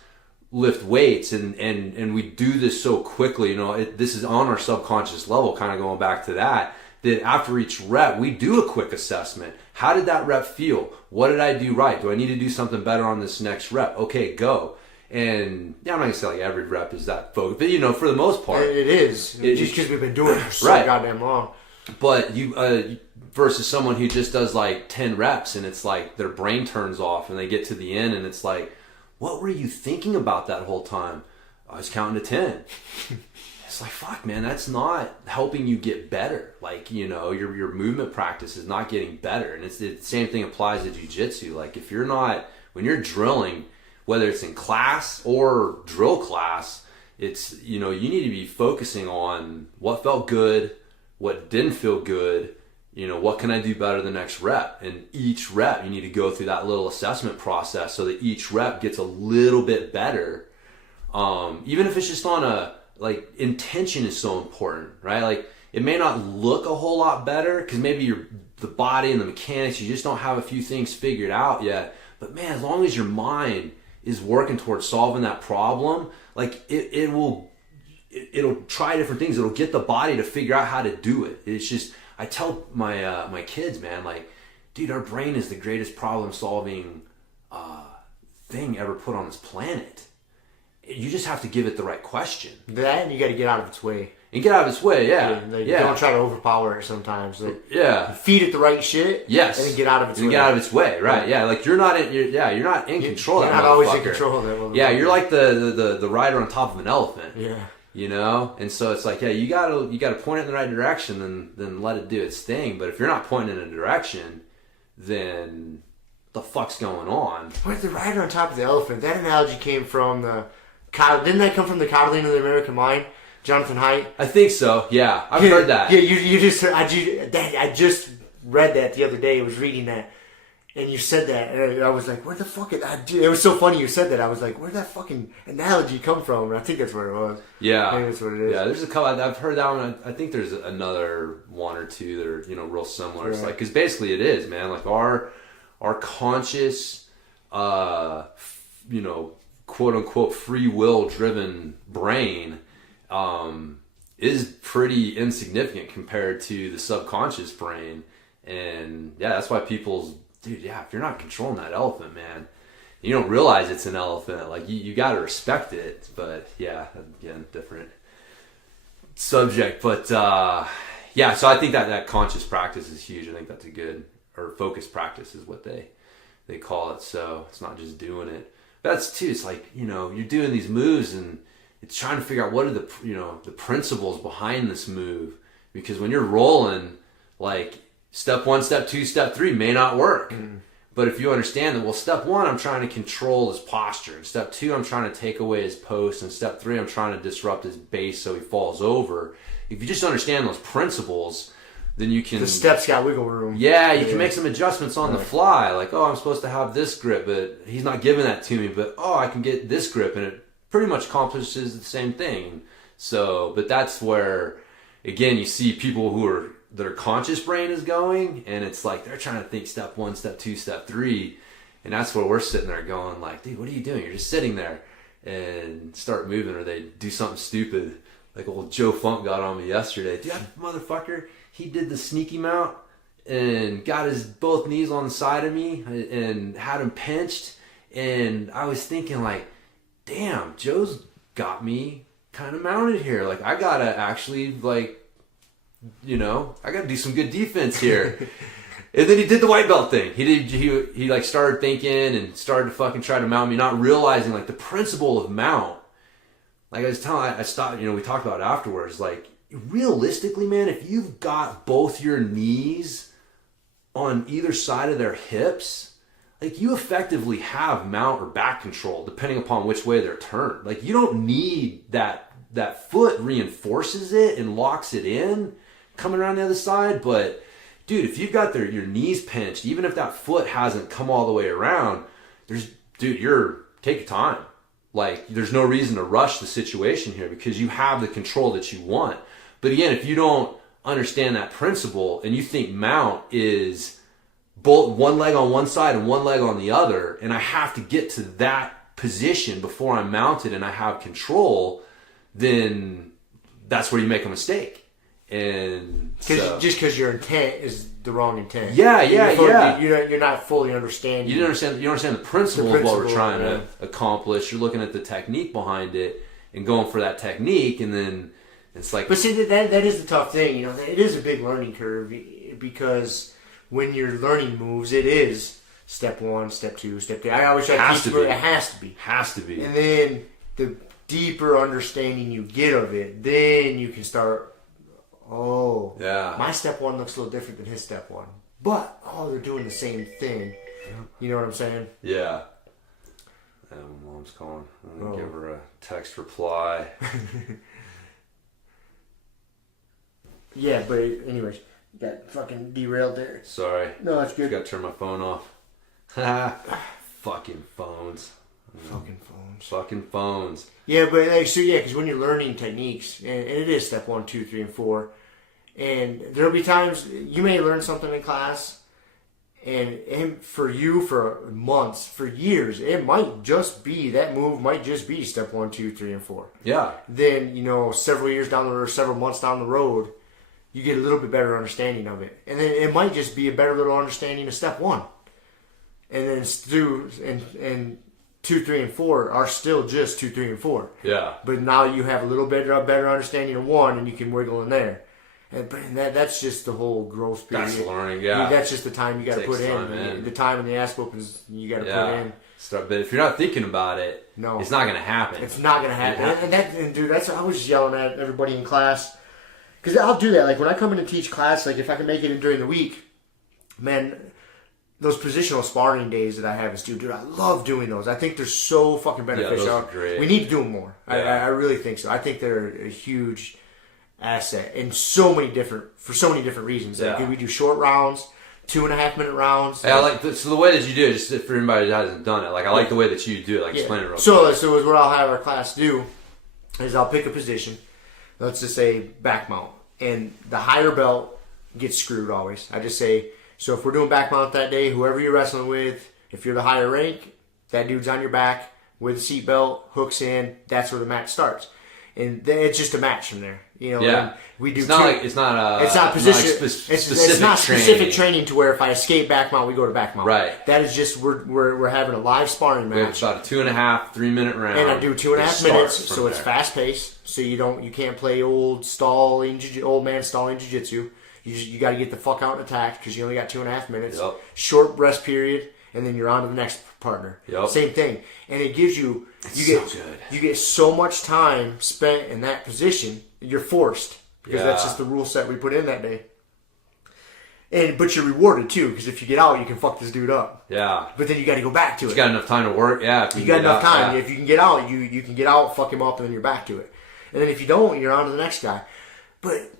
lift weights, and we do this so quickly. This is on our subconscious level, kind of going back to that after each rep, we do a quick assessment. How did that rep feel? What did I do right? Do I need to do something better on this next rep? Okay, go. And I'm not gonna say like every rep is that focused, but for the most part, it is. Just because we've been doing it for so goddamn long. But you versus someone who just does like 10 reps, and it's like their brain turns off, and they get to the end, and it's like, what were you thinking about that whole time? I was counting to 10. It's like, fuck, man, that's not helping you get better. Like, your movement practice is not getting better, and it's the same thing applies to jiu-jitsu. Like, if you're not, when you're drilling, whether it's in class or drill class, it's, you need to be focusing on what felt good, what didn't feel good, what can I do better the next rep? And each rep, you need to go through that little assessment process so that each rep gets a little bit better. Even if it's just on intention is so important, right? Like, it may not look a whole lot better because maybe the body and the mechanics, you just don't have a few things figured out yet. But man, as long as your mind is working towards solving that problem, like it'll try different things. It'll get the body to figure out how to do it. It's just, I tell my kids, man, like, dude, our brain is the greatest problem-solving thing ever put on this planet. You just have to give it the right question. That, and you got to get out of its way. And get out of its way, yeah. Don't try to overpower it sometimes. Yeah. Feed it the right shit. Yes. And then get out of its way. Get out of its way, right? Yeah. Like you're not in control of that. You're not always in control of that motherfucker. Yeah, you're like the rider on top of an elephant. Yeah. You know, and so it's like, yeah, you gotta point it in the right direction, then let it do its thing. But if you're not pointing in a direction, then the fuck's going on? What, the rider on top of the elephant? That analogy came from didn't that come from the Coddling of the American Mind, Jonathan Haidt? I think so. Yeah, I've heard that. Yeah, you just I just read that the other day. I was reading that. And you said that, and I was like, where the fuck it was so funny you said that. I was like, where'd that fucking analogy come from? And I think that's what it was. Yeah. I think that's what it is. Yeah, there's a couple, I've heard that one. I think there's another one or two that are, real similar. Right. It's like, because basically it is, man. Like our conscious, quote unquote, free will driven brain, is pretty insignificant compared to the subconscious brain. And yeah, that's why dude, yeah, if you're not controlling that elephant, man, you don't realize it's an elephant. Like, you got to respect it. But, yeah, again, different subject. But, yeah, so I think that conscious practice is huge. I think that's a good, or focused practice is what they call it. So it's not just doing it. But that's, too, it's like, you're doing these moves and it's trying to figure out what are the principles behind this move. Because when you're rolling, like, step 1, step 2, step 3 may not work. Mm. But if you understand that, well, step 1, I'm trying to control his posture. And step 2, I'm trying to take away his post. And step 3, I'm trying to disrupt his base so he falls over. If you just understand those principles, then you can... The steps got wiggle room. Yeah, you can make some adjustments on the fly. Like, oh, I'm supposed to have this grip, but he's not giving that to me. But, oh, I can get this grip, and it pretty much accomplishes the same thing. So, but that's where, again, you see people their conscious brain is going, and it's like they're trying to think step 1, step 2, step 3, and that's where we're sitting there going like, dude, what are you doing? You're just sitting there, and start moving, or they do something stupid. Like old Joe Funk got on me yesterday. Dude, that motherfucker, he did the sneaky mount and got his both knees on the side of me and had him pinched, and I was thinking like, damn, Joe's got me kind of mounted here. Like, I gotta actually like, I got to do some good defense here. And then he did the white belt thing. He like started thinking and started to fucking try to mount me, not realizing like the principle of mount. Like I stopped, we talked about it afterwards. Like, realistically, man, if you've got both your knees on either side of their hips, like, you effectively have mount or back control depending upon which way they're turned. Like, you don't need that foot reinforces it and locks it in coming around the other side. But dude, if you've got your knees pinched, even if that foot hasn't come all the way around, take your time. Like, there's no reason to rush the situation here because you have the control that you want. But again, if you don't understand that principle and you think mount is both one leg on one side and one leg on the other, and I have to get to that position before I'm mounted and I have control, then that's where you make a mistake. And just because your intent is the wrong intent. Yeah. You're not fully understanding. You don't understand the principle of what we're trying to accomplish. You're looking at the technique behind it and going for that technique, and then it's like. But see, that is the tough thing. It is a big learning curve because when you're learning moves, it is step 1, step 2, step 3. I always try to keep it. It has to be. And then the deeper understanding you get of it, then you can start. Oh, yeah. My step 1 looks a little different than his step 1, but they're doing the same thing. You know what I'm saying? Yeah. My mom's calling. I'm gonna give her a text reply. Yeah, but anyways, you got fucking derailed there. Sorry. No, that's good. Got to turn my phone off. Fucking phones. Fucking phones. Yeah, but because when you're learning techniques, and it is step 1, 2, 3, and 4, and there'll be times you may learn something in class, and for you for months, for years, it might just be that move might just be step 1, 2, 3, and 4. Yeah. Then several years down the road, or several months down the road, you get a little bit better understanding of it. And then it might just be a better little understanding of step 1. And then and 2, 3, and 4 are still just 2, 3, and 4. Yeah. But now you have a little bit of better understanding of 1, and you can wiggle in there. And that's just the whole growth period. That's learning, yeah. That's just the time you got to put time in. The time in the ass whoopings you got to put in. But if you're not thinking about it, no, it's not going to happen. It's not going to happen. And dude, I was yelling at everybody in class. Because I'll do that. Like, when I come in and teach class, like, if I can make it in during the week, man, those positional sparring days that I have is, dude, I love doing those. I think they're so fucking beneficial. Yeah, those are great. We need to do them more. Yeah. I really think so. I think they're a huge asset for so many different reasons. Yeah. Like, we do short rounds, 2.5-minute rounds. Hey, I like so the way that you do it, just for anybody that hasn't done it, like, I like the way that you do it. Like, explain it real quick. So what I'll have our class do is I'll pick a position. Let's just say back mount. And the higher belt gets screwed always. I just say, so if we're doing back mount that day, whoever you're wrestling with, if you're the higher rank, that dude's on your back with a seat belt, hooks in, that's where the match starts. And then it's just a match from there. You know, yeah. We do it's not position. It's not specific training. training to where if I escape back mount, we go to back mount. Right. That is just we're having a live sparring match. It's about a 2.5, 3-minute round. And I do 2.5 minutes, so it's fast paced. So you can't play old man stalling jiu-jitsu. You got to get the fuck out and attack because you only got 2.5 minutes. Yep. Short rest period, and then you're on to the next partner. Yep. Same thing, and it gives you get so much time spent in that position. You're forced because that's just the rule set we put in that day. But you're rewarded too because if you get out, you can fuck this dude up. Yeah. But then you got to go back to it. You got enough time to work. Yeah. You got enough time. Yeah. If you can get out, you can get out, fuck him up, and then you're back to it. And then if you don't, you're on to the next guy. But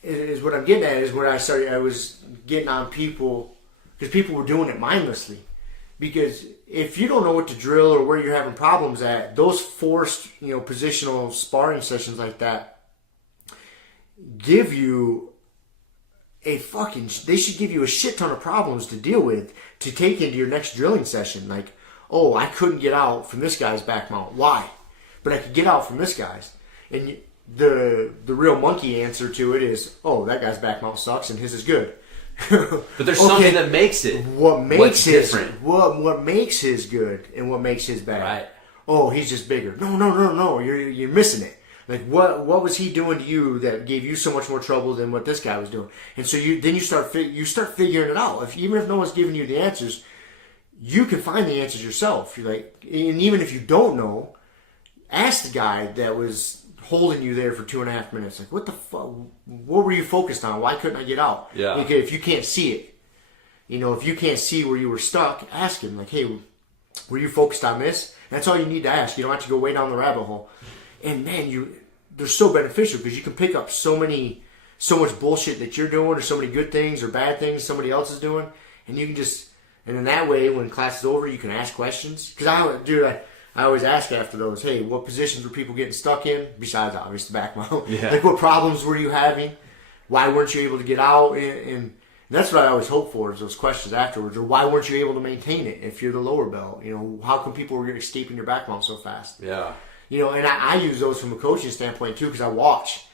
is what I'm getting at is where I was getting on people because people were doing it mindlessly. Because if you don't know what to drill or where you're having problems at, those forced, positional sparring sessions like that give you they should give you a shit ton of problems to deal with to take into your next drilling session. Like, oh, I couldn't get out from this guy's back mount. Why? But I could get out from this guy's. And the real monkey answer to it is, oh, that guy's back mount sucks and his is good. But there's something that makes it. What's different? What makes his good and what makes his bad? Right. Oh, he's just bigger. No. You're missing it. Like what was he doing to you that gave you so much more trouble than what this guy was doing? And so you start figuring it out. Even if no one's giving you the answers, you can find the answers yourself. You're like, and even if you don't know, ask the guy that was holding you there for 2.5 minutes. Like, what the fuck? What were you focused on? Why couldn't I get out? Yeah. Like, if you can't see it, if you can't see where you were stuck, ask him. Like, hey, were you focused on this? That's all you need to ask. You don't have to go way down the rabbit hole. And man, they're so beneficial because you can pick up so much bullshit that you're doing, or so many good things or bad things somebody else is doing, and you can and in that way, when class is over, you can ask questions. Because I always ask after those, hey, what positions were people getting stuck in? Besides, obviously, the back mount. Yeah. Like, what problems were you having? Why weren't you able to get out? And that's what I always hope for is those questions afterwards. Or why weren't you able to maintain it if you're the lower belt? How come people were escaping your back mount so fast? Yeah. And I use those from a coaching standpoint, too, because I watch.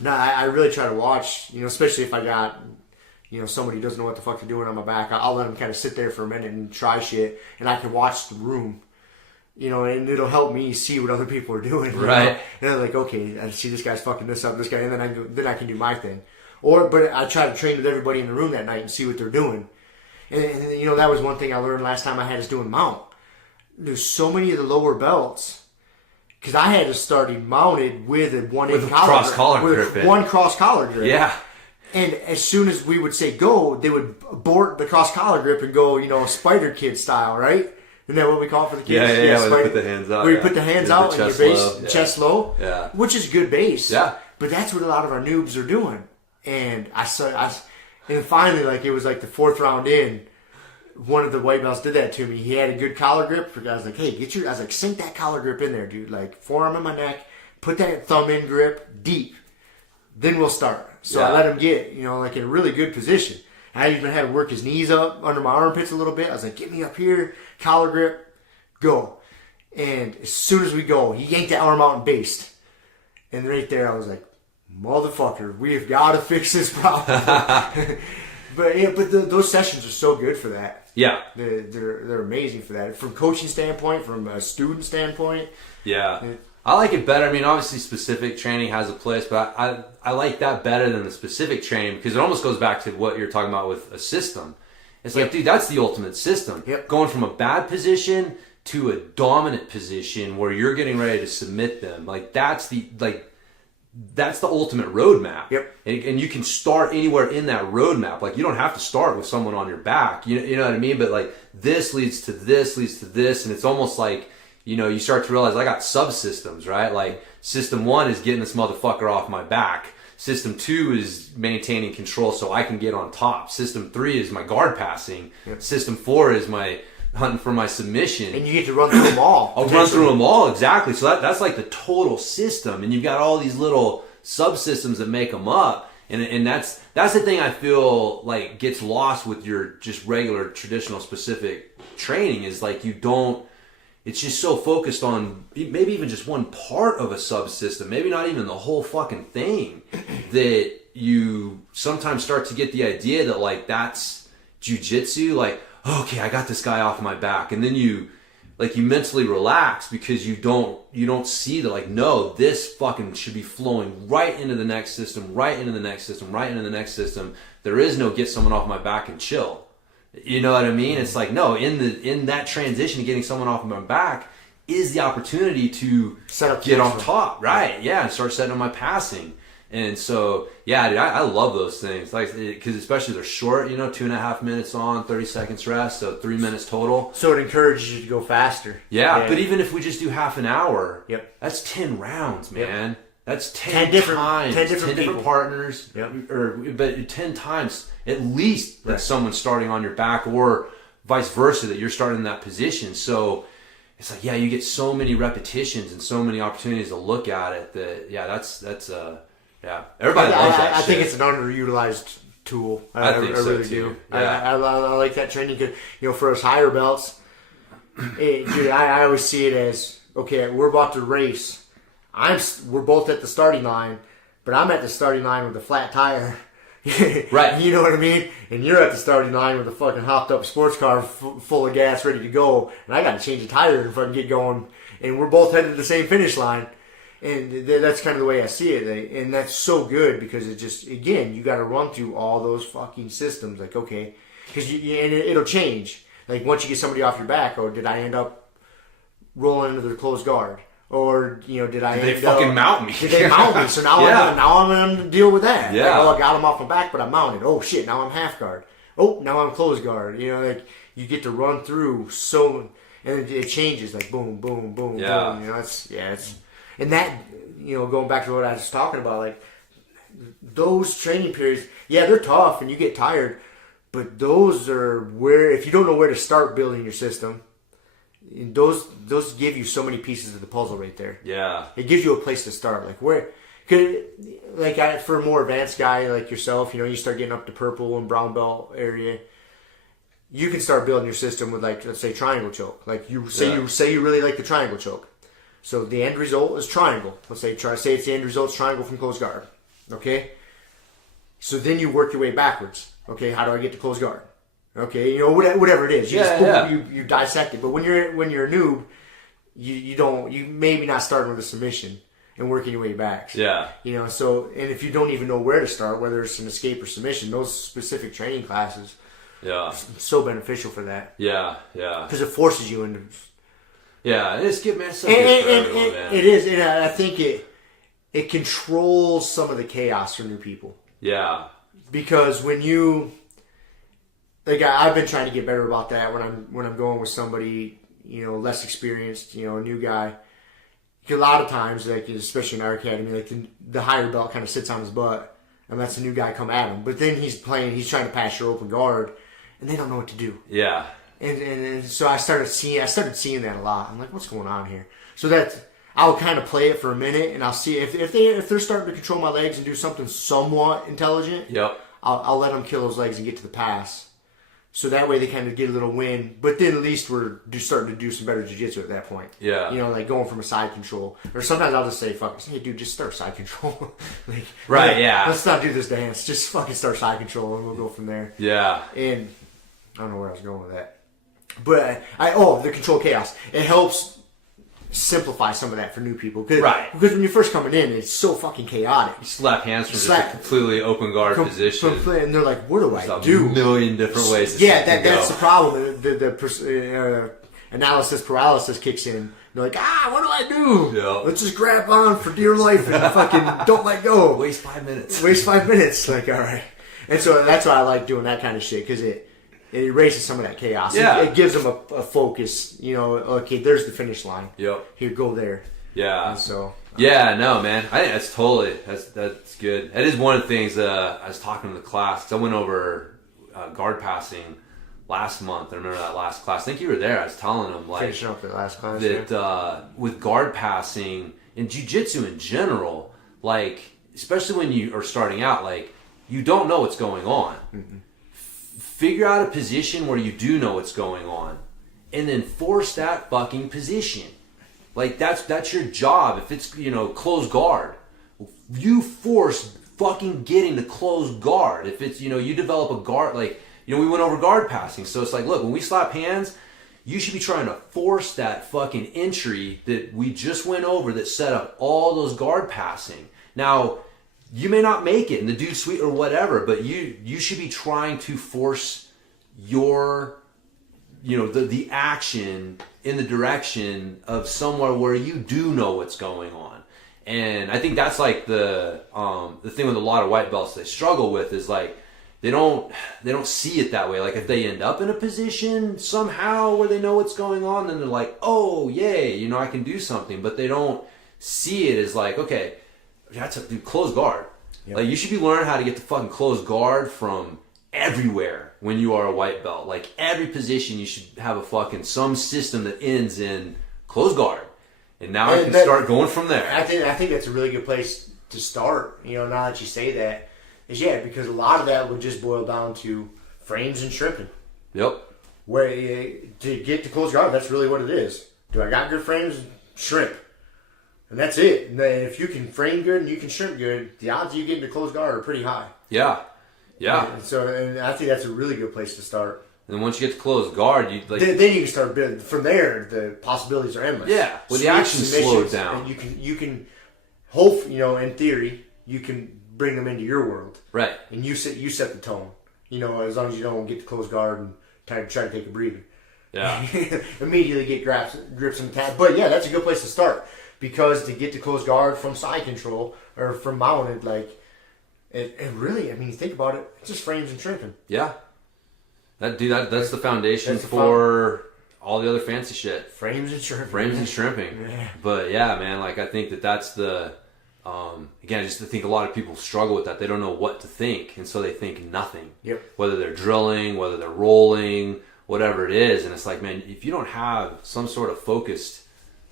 Now, I really try to watch, especially if I got, somebody who doesn't know what the fuck they're doing on my back. I'll let them kind of sit there for a minute and try shit, and I can watch the room. And it'll help me see what other people are doing. Right. And I'm like, okay, I see this guy's fucking this up, this guy, and then I can do my thing. But I try to train with everybody in the room that night and see what they're doing. And that was one thing I learned last time I had us doing mount. There's so many of the lower belts, because I had to start mounted with a one-inch cross collar grip. With one cross collar grip. Yeah. And as soon as we would say go, they would abort the cross collar grip and go, Spider Kid style, right? Isn't that what we call it for the kids? Yeah. Where they put the hands out. Where you put the hands out and your base, chest low. Yeah. Which is good base. Yeah. But that's what a lot of our noobs are doing. And and finally, like, it was like the 4th round in, one of the white belts did that to me. He had a good collar grip. I was like, hey, I was like, sink that collar grip in there, dude. Like, forearm in my neck, put that thumb in grip deep. Then we'll start. So I let him get, like, in a really good position. I even had to work his knees up under my armpits a little bit. I was like, get me up here, collar grip, go. And as soon as we go, he yanked that arm out and based. And right there, I was like, motherfucker, we have got to fix this problem. but those sessions are so good for that. Yeah. They're amazing for that. From coaching standpoint, from a student standpoint. Yeah. I like it better. I mean, obviously specific training has a place, but I like that better than the specific training because it almost goes back to what you're talking about with a system. It's like, dude, that's the ultimate system. Yep. Going from a bad position to a dominant position where you're getting ready to submit them. Like that's the ultimate roadmap. Yep. And you can start anywhere in that roadmap. Like you don't have to start with someone on your back. You know what I mean? But like this leads to this, and it's almost like, you know, you start to realize I got subsystems, right? Like system 1 is getting this motherfucker off my back. System 2 is maintaining control so I can get on top. System 3 is my guard passing. Yep. System 4 is my hunting for my submission. And you get to run through them all. I'll run through them all, exactly. So that's like the total system. And you've got all these little subsystems that make them up. And that's the thing I feel like gets lost with your just regular traditional specific training is like it's just so focused on maybe even just one part of a subsystem, maybe not even the whole fucking thing, that you sometimes start to get the idea that like that's jujitsu, like, okay, I got this guy off my back. And then you mentally relax because you don't see that like, no, this fucking should be flowing right into the next system, right into the next system, right into the next system. There is no get someone off my back and chill. You know what I mean? It's like, no, in that transition to getting someone off my back is the opportunity to get on top, right? Yeah, and start setting on my passing. And so, yeah, dude, I love those things, like because especially they're short, you know, 2.5 minutes on, 30 seconds rest, so 3 minutes total. So it encourages you to go faster. Yeah, but even if we just do half an hour, yep, that's 10 rounds, man. Yep. That's 10 different times, 10 different partners, yep, but 10 times at least that someone's starting on your back, or vice versa, that you're starting in that position. So it's like, yeah, you get so many repetitions and so many opportunities to look at it that, yeah, that's yeah, everybody loves that. I think it's an underutilized tool. I think so really too. do. Yeah. I like that training because, you know, for us higher belts, dude, I always see it as, okay, we're about to race. We're both at the starting line, but I'm at the starting line with a flat tire. Right. You know what I mean? And you're at the starting line with a fucking hopped up sports car full of gas ready to go, and I got to change a tire and fucking get going. And we're both headed to the same finish line. And that's kind of the way I see it. And that's so good because it just, again, you got to run through all those fucking systems. Like, okay, because and it'll change. Like, once you get somebody off your back, or did I end up rolling into their closed guard? Or, you know, did they fucking mount me? Did they mount me? So now, I'm going to deal with that. Yeah. Like, I got them off my back, but I'm mounted. Oh, shit, now I'm half guard. Oh, now I'm closed guard. You know, like, you get to run through and it changes, like, boom, boom, boom, boom. You know, it's... And that, you know, going back to what I was talking about, like, those training periods, yeah, they're tough and you get tired, but those are where, if you don't know where to start building your system, those give you so many pieces of the puzzle right there. Yeah. It gives you a place to start. Like, for a more advanced guy like yourself, you know, you start getting up to purple and brown belt area, you can start building your system with, like, let's say, triangle choke. Like, you say you really like the triangle choke. So the end result is triangle. Let's say it's the end result is triangle from closed guard. Okay? So then you work your way backwards. Okay, how do I get to closed guard? Okay, you know, whatever it is. You dissect it. But when you're a noob, you maybe not starting with a submission and working your way back. Yeah. You know, so, and if you don't even know where to start, whether it's an escape or submission, those specific training classes, so beneficial for that. Yeah. Because it forces you into... Yeah, it's good, man. It's so good for everyone, man. It is, and I think it controls some of the chaos for new people. Yeah. Because when you, like, I've been trying to get better about that when I'm going with somebody, you know, less experienced, you know, a new guy. Because a lot of times, like, especially in our academy, like, the higher belt kind of sits on his butt and lets the new guy come at him. But then he's trying to pass your open guard, and they don't know what to do. Yeah. And so I started seeing that a lot. I'm like, what's going on here? So that I'll kind of play it for a minute, and I'll see if they're starting to control my legs and do something somewhat intelligent. Yep. I'll let them kill those legs and get to the pass. So that way they kind of get a little win, but then at least we're starting to do some better jiu-jitsu at that point. Yeah. You know, like going from a side control. Or sometimes I'll just say, fuck, hey dude, just start side control. Like, right, yeah. Let's not do this dance. Just fucking start side control and we'll go from there. Yeah. And I don't know where I was going with that. But the control chaos. It helps simplify some of that for new people. Right. Because when you're first coming in, it's so fucking chaotic. You slap hands from just a completely open guard position. And they're like, what do There's I do? a million different ways to that's the problem. The analysis paralysis kicks in. They're like, what do I do? Yeah. Let's just grab on for dear life and fucking don't let go. Waste 5 minutes. Like, all right. And so that's why I like doing that kind of shit, because it erases some of that chaos. Yeah. It gives them a focus. You know, okay, there's the finish line. Yep. Here, go there. Yeah. And so. Yeah, no, man. I think that's good. That is one of the things I was talking to the class, 'cause I went over guard passing last month. I remember that last class. I think you were there. I was telling them, like, finishing up the last class. That with guard passing and jiu-jitsu in general, like, especially when you are starting out, like, you don't know what's going on. Mm-hmm. Figure out a position where you do know what's going on, and then force that fucking position. Like, that's your job. If it's, close guard, you force fucking getting to close guard. If it's, you develop a guard, like, we went over guard passing. So it's like, look, when we slap hands, you should be trying to force that fucking entry that we just went over that set up all those guard passing. Now, you may not make it in the dude suite or whatever, but you should be trying to force your, the action in the direction of somewhere where you do know what's going on. And I think that's like the thing with a lot of white belts they struggle with is, like, they don't see it that way. Like, if they end up in a position somehow where they know what's going on, then they're like, oh yay, I can do something. But they don't see it as like, okay, that's a close guard. Yep. Like, you should be learning how to get the fucking close guard from everywhere when you are a white belt. Like, every position you should have a fucking some system that ends in close guard. And now I can start going from there. I think that's a really good place to start. Now that you say that, is because a lot of that would just boil down to frames and shrimping. Yep. Where to get to close guard, that's really what it is. Do I got good frames? Shrimp. And that's it. And then if you can frame good and you can shrimp good, the odds of you getting to close guard are pretty high. Yeah. And I think that's a really good place to start. And once you get to close guard, you like. Then you can start building. From there, the possibilities are endless. Yeah. Well, the action slows down. And you can hope, in theory, you can bring them into your world. Right. And you set the tone. As long as you don't get to close guard and try to take a breather. Yeah. Immediately get grips and tap. But yeah, that's a good place to start. Because to get to close guard from side control or from mounted, like, it really, you think about it, it's just frames and shrimping. Yeah. That's the foundation for all the other fancy shit. Frames and shrimping. Frames and shrimping. Yeah. But yeah, man, like, I think that's the, again, I just think a lot of people struggle with that. They don't know what to think, and so they think nothing. Yep. Whether they're drilling, whether they're rolling, whatever it is. And it's like, man, if you don't have some sort of focused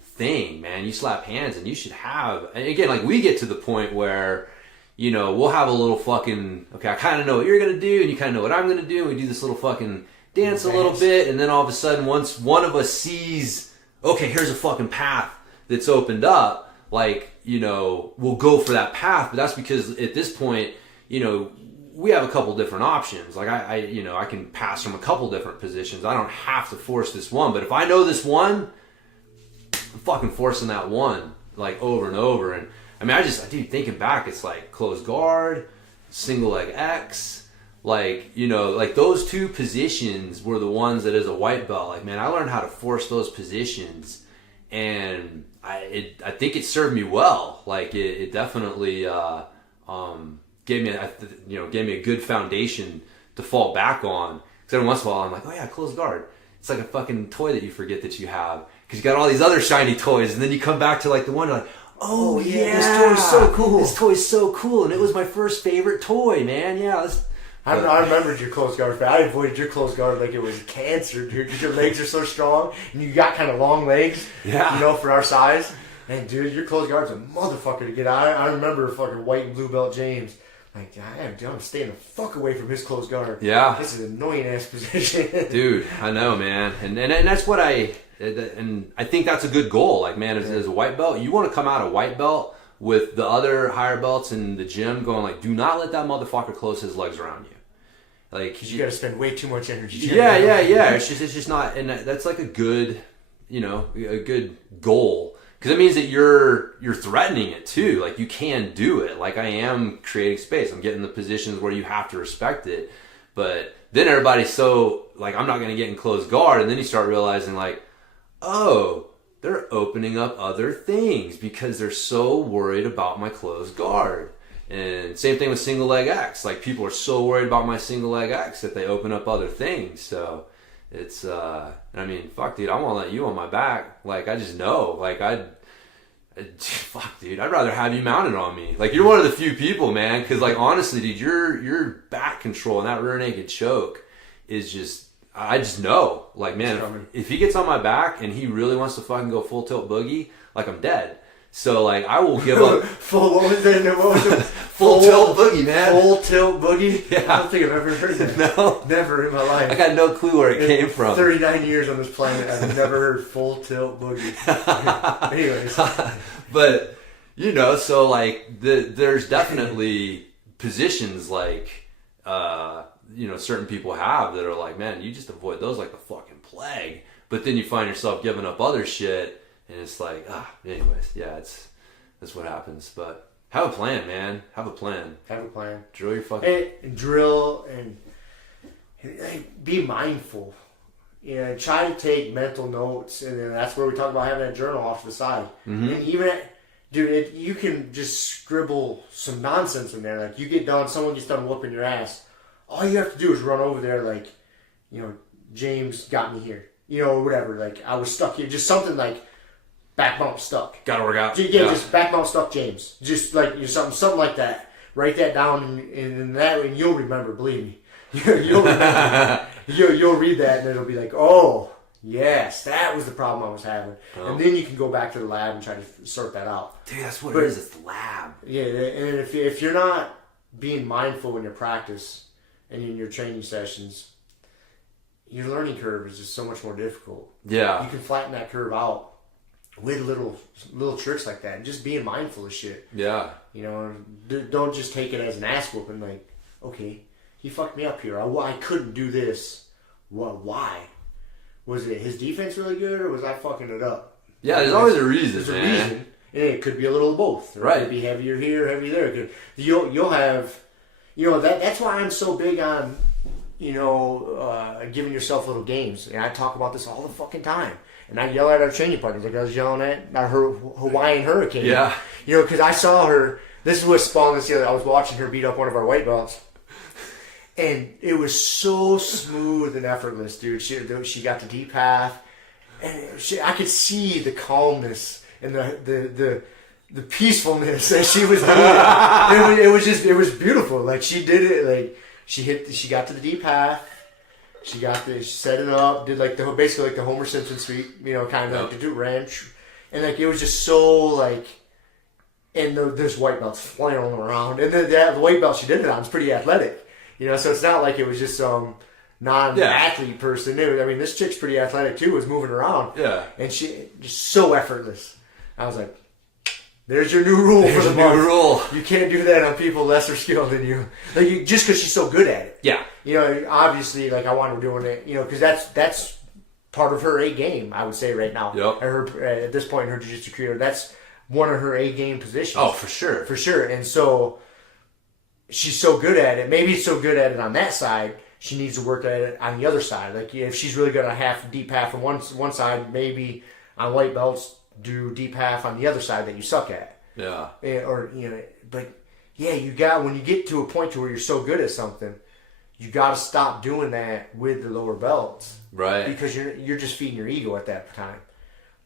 thing, man, you slap hands and you should have, and again, like, we get to the point where, we'll have a little fucking, okay, I kind of know what you're going to do and you kind of know what I'm going to do. And we do this little fucking dance a little bit. And then all of a sudden, once one of us sees, okay, here's a fucking path that's opened up, like, we'll go for that path. But that's because at this point, we have a couple different options. Like, I can pass from a couple different positions. I don't have to force this one. But if I know this one, I'm fucking forcing that one, like, over and over. And dude, thinking back, it's like close guard, single leg X, like, like those two positions were the ones that as a white belt, like, man, I learned how to force those positions, and I think it served me well. Like, it definitely gave me a good foundation to fall back on. Because every once in a while I'm like, oh yeah, close guard. It's like a fucking toy that you forget that you have. Because you got all these other shiny toys, and then you come back to, like, the one, like, oh yeah, this toy's so cool. This toy's so cool, and it was my first favorite toy, man. Yeah, I remembered your close guard, but I avoided your close guard like it was cancer, dude, because your legs are so strong, and you got kind of long legs, for our size. And dude, your close guard's a motherfucker to get. I remember fucking white and blue belt James Like, I'm staying the fuck away from his close guard. Yeah. This is an annoying ass position. Dude, I know, man. And that's what I think that's a good goal. Like, man, as a white belt, you want to come out a white belt with the other higher belts in the gym going like, do not let that motherfucker close his legs around you. Like, you got to spend way too much energy. Yeah. It's just not, and that's like a good, a good goal. Because it means that you're threatening it too. Like, you can do it. Like, I am creating space. I'm getting the positions where you have to respect it. But then everybody's so like, I'm not going to get in close guard. And then you start realizing like, oh, they're opening up other things because they're so worried about my closed guard. And same thing with single leg X. Like, people are so worried about my single leg X that they open up other things. So it's, I mean, fuck, dude, I won't let you on my back. Like, I just know. Like, fuck, dude, I'd rather have you mounted on me. Like, you're one of the few people, man. Because, like, honestly, dude, your back control and that rear naked choke is just, I just know. Like, man, if he gets on my back and he really wants to fucking go full tilt boogie, like, I'm dead. So, like, I will give up. What was it? Full tilt boogie, man. Full tilt boogie? Yeah. I don't think I've ever heard that. No. Never in my life. I got no clue where it came from. 39 years on this planet, I've never heard full tilt boogie. Anyways. But, so, like, there's definitely positions, like, certain people have that are like, man, you just avoid those like the fucking plague. But then you find yourself giving up other shit. And it's like, anyways, yeah, that's what happens. But have a plan, man. Have a plan. Drill your fucking... drill and be mindful. Try to take mental notes. And then that's where we talk about having a journal off to the side. Mm-hmm. And even, dude, you can just scribble some nonsense in there. Like, you get done, someone gets done whooping your ass. All you have to do is run over there like, James got me here. Or whatever. Like, I was stuck here. Just something like... back bump stuck. Gotta work out. Yeah, just back bump stuck James. Just like something like that. Write that down and that way you'll remember, believe me. You'll remember. You'll read that and it'll be like, oh, yes, that was the problem I was having. Oh. And then you can go back to the lab and try to sort that out. Dude, that's what it is. It's the lab. Yeah, and if you're not being mindful in your practice and in your training sessions, your learning curve is just so much more difficult. Yeah. You can flatten that curve out with little tricks like that, and just being mindful of shit. Yeah. Don't just take it as an ass whooping. Like, okay, he fucked me up here. I couldn't do this. Why? Was it his defense really good, or was I fucking it up? Yeah, there's always a reason. There's a reason, and it could be a little of both. Right. It could be heavier here, heavier there. You'll have, that's why I'm so big on, giving yourself little games, and I talk about this all the fucking time. And I yell at our training partners like I was yelling at her Hawaiian Hurricane. Yeah. Because I saw her. This is what spawned this the other. I was watching her beat up one of our white belts, and it was so smooth and effortless, dude. She got the deep half, and I could see the calmness and the peacefulness that she was doing. It was beautiful. Like, she did it. Like, she got to the deep half. She set it up, did basically the Homer Simpson sweep, kind of like to do wrench. And like, it was just so like, and there's white belts flailing around. And the white belt she did it on is pretty athletic. So it's not like it was just some non-athlete person. This chick's pretty athletic too, was moving around. Yeah. And she just so effortless. I was like, there's your new rule for the month. New rule. You can't do that on people lesser skilled than you. Just because she's so good at it. Yeah. Obviously, like, I want her doing it, because that's part of her A game, I would say right now. Yep. At this point in her jiu-jitsu career, that's one of her A game positions. Oh, for sure. For sure. And so, she's so good at it. Maybe it's so good at it on that side, she needs to work at it on the other side. Like, if she's really good on deep half on one side, maybe on white belts, do deep half on the other side that you suck at. Yeah. But yeah, when you get to a point to where you're so good at something, you got to stop doing that with the lower belts. Right. Because you're just feeding your ego at that time.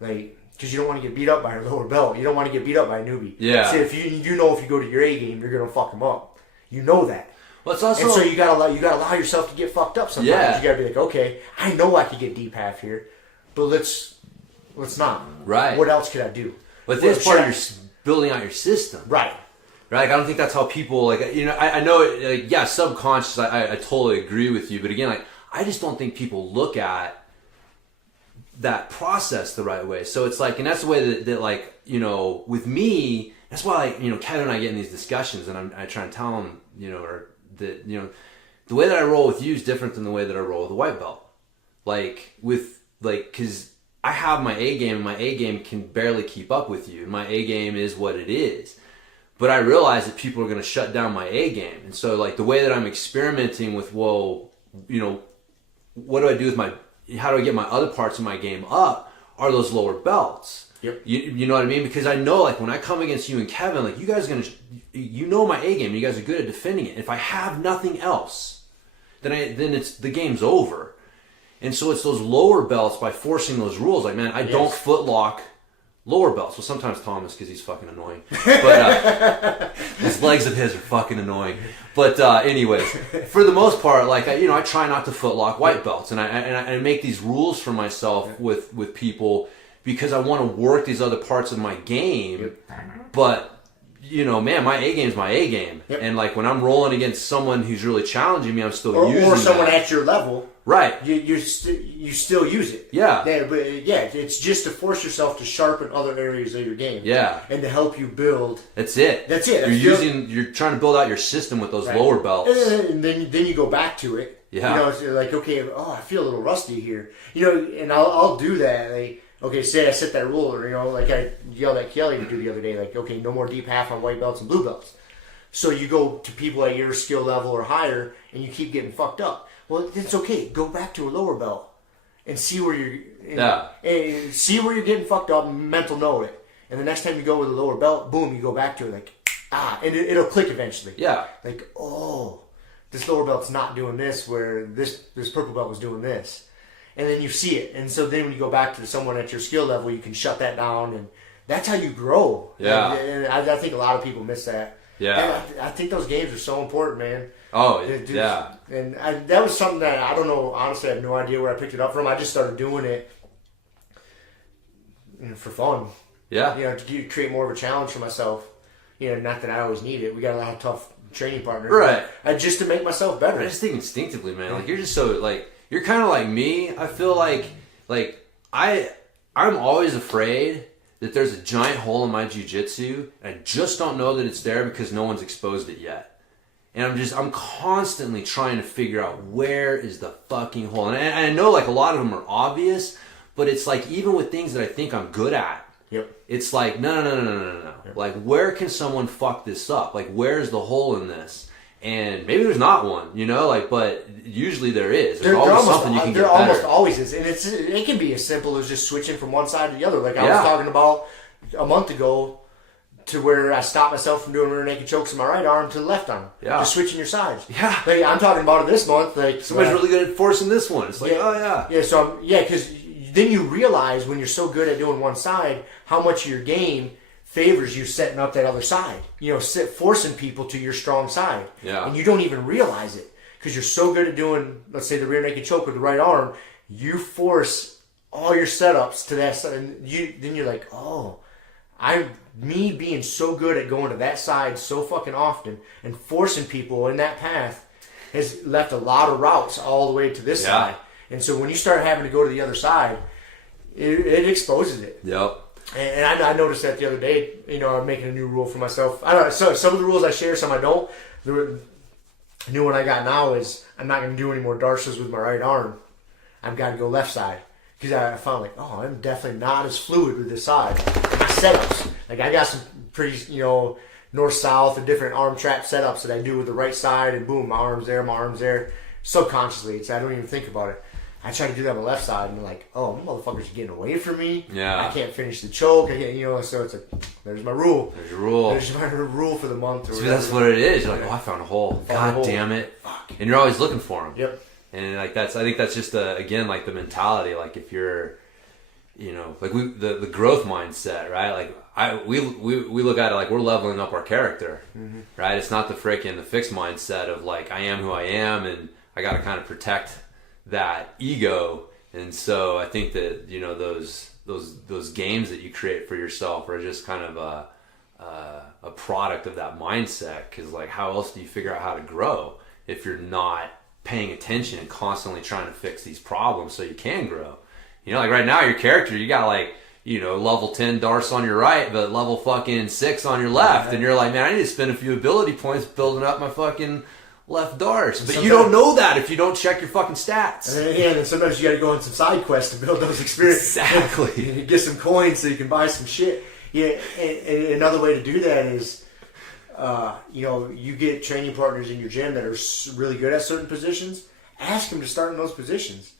Like, because you don't want to get beat up by a lower belt. You don't want to get beat up by a newbie. Yeah. See, if you know if you go to your A game, you're gonna fuck them up. You know that. Well, it's also, and so you gotta allow yourself to get fucked up sometimes. Yeah. You gotta be like, okay, I know I could get deep half here, but let's not. Right. What else could I do? But this part of your building out your system. Right. right? Like, I don't think that's how people, like, you know, I know it, like, yeah, subconscious, I totally agree with you, but again, like, I just don't think people look at that process the right way. So it's like, and that's the way that like, you know, with me, that's why, like, you know, Kevin and I get in these discussions, and I try and tell him, you know, or that, you know, the way that I roll with you is different than the way that I roll with a white belt. Like, with, like, because I have my A game, and my A game can barely keep up with you. My A game is what it is. But I realize that people are going to shut down my A game. And so, like, the way that I'm experimenting with, well, you know, what do I do with my, how do I get my other parts of my game up, are those lower belts. Yep. You know what I mean? Because I know, like, when I come against you and Kevin, like, you guys are going to, you know my A game, you guys are good at defending it. If I have nothing else, then it's, the game's over. And so it's those lower belts, by forcing those rules. Like, man, I don't foot lock lower belts. Well, sometimes Thomas, because he's fucking annoying. But his legs of his are fucking annoying. But anyways, for the most part, like, I try not to foot lock white belts, and I make these rules for myself with people, because I want to work these other parts of my game. But, you know, man, my A game's my A game. And, like, when I'm rolling against someone who's really challenging me, I'm still using or someone that. at your level. Right. You still use it. Yeah. But yeah, it's just to force yourself to sharpen other areas of your game. Yeah. And to help you build. That's it. You're trying to build out your system with those lower belts. And then you go back to it. Yeah. You know, it's like, okay, I feel a little rusty here. You know, and I'll do that. Like, okay, say I set that rule, or, you know, like I yelled at Kelly to do the other day, like, okay, no more deep half on white belts and blue belts. So you go to people at your skill level or higher, and you keep getting fucked up. Well, it's okay. Go back to a lower belt and see where and see where you're getting fucked up. Mental note it, and the next time you go with a lower belt, boom, you go back to it, like, and it'll click eventually. Yeah. Like, oh, this lower belt's not doing this, where this purple belt was doing this, and then you see it, and so then when you go back to someone at your skill level, you can shut that down, and that's how you grow. Yeah. And I think a lot of people miss that. Yeah. And I think those games are so important, man. Oh, Dude, yeah. And that was something that I don't know. Honestly, I have no idea where I picked it up from. I just started doing it, you know, for fun. Yeah. You know, to create more of a challenge for myself. You know, not that I always need it. We got a lot of tough training partners. Right. Just to make myself better. I just think instinctively, man. Like, you're just so, like, you're kind of like me. I feel like I'm always afraid that there's a giant hole in my jiu-jitsu, and I just don't know that it's there because no one's exposed it yet. And I'm constantly trying to figure out, where is the fucking hole? And I know, like, a lot of them are obvious, but it's like, even with things that I think I'm good at, it's like, no. Yep. Like, where can someone fuck this up? Like, where's the hole in this? And maybe there's not one, you know, like, but usually there is. There's always something you can get better. There almost always is. And it can be as simple as just switching from one side to the other. Like I was talking about a month ago, to where I stopped myself from doing rear naked chokes in my right arm to the left arm. Yeah. Just switching your sides. Yeah. Like, I'm talking about it this month. Like, somebody's really good at forcing this one. It's like, Yeah, because then you realize, when you're so good at doing one side, how much of your game favors you setting up that other side. You know, forcing people to your strong side. Yeah. And you don't even realize it, because you're so good at doing, let's say, the rear naked choke with the right arm. You force all your setups to that side, and then you're like, oh, me being so good at going to that side so fucking often and forcing people in that path has left a lot of routes all the way to this side. And so when you start having to go to the other side, it exposes it. Yep. And I noticed that the other day. You know, I'm making a new rule for myself. I don't know. So some of the rules I share, some I don't. The new one I got now is, I'm not going to do any more darces with my right arm. I've got to go left side. Because I found, like, oh, I'm definitely not as fluid with this side. My setups. Like, I got some pretty, you know, north-south and different arm trap setups that I do with the right side. And boom, my arm's there. Subconsciously. I don't even think about it. I try to do that on the left side, and I'm like, oh, motherfuckers are getting away from me. Yeah. I can't finish the choke. So it's like, there's my rule. There's your rule. There's my rule for the month. See, that's what it is. You're like, oh, I found a hole. God damn it. Fuck. And you're always looking for them. Yep. And, like, I think that's just, again, like, the mentality. Like, if you're, you know, like, the growth mindset, right? Like, we look at it like we're leveling up our character, right? It's not the fixed mindset of, like, I am who I am, and I got to kind of protect that ego. And so I think that, you know, those games that you create for yourself are just kind of a product of that mindset, because like how else do you figure out how to grow if you're not paying attention and constantly trying to fix these problems so you can grow? You know, like right now your character, you got like, you know, level 10 darts on your right but level fucking 6 on your left, and you're like, man, I need to spend a few ability points building up my fucking left darts. But you don't know that if you don't check your fucking stats. And then sometimes you got to go on some side quests to build those experiences. Exactly. You get some coins so you can buy some shit. Yeah, and another way to do that is, you know, you get training partners in your gym that are really good at certain positions. Ask them to start in those positions.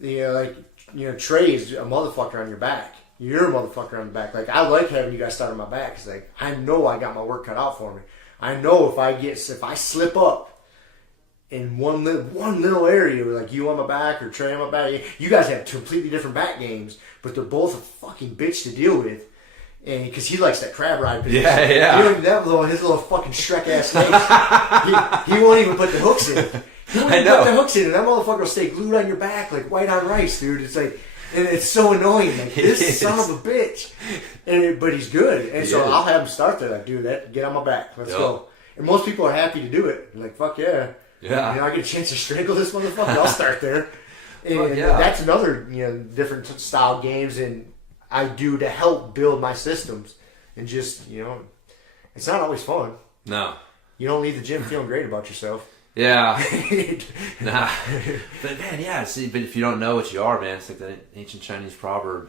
You know, like, you know, Trey is a motherfucker on your back. You're a motherfucker on the back. Like, I like having you guys start on my back. It's like, I know I got my work cut out for me. I know if I slip up in one little area, like you on my back or Trey on my back, you guys have completely different back games, but they're both a fucking bitch to deal with. And because he likes that crab ride position. Yeah. He don't even have his little fucking Shrek ass legs. he won't even put the hooks in. He won't even put the hooks in, and that motherfucker will stay glued on your back like white on rice, dude. It's like, and it's so annoying. Like, this son of a bitch. But he's good. And so I'll have him start there. Like, dude, get on my back. Let's go. And most people are happy to do it. Like, fuck yeah. Yeah. You know, I get a chance to strangle this motherfucker. I'll start there. And that's another, you know, different style games and I do to help build my systems. And just, you know, it's not always fun. No. You don't leave the gym feeling great about yourself. Yeah. Nah. But man, yeah, see, but if you don't know what you are, man, it's like that ancient Chinese proverb.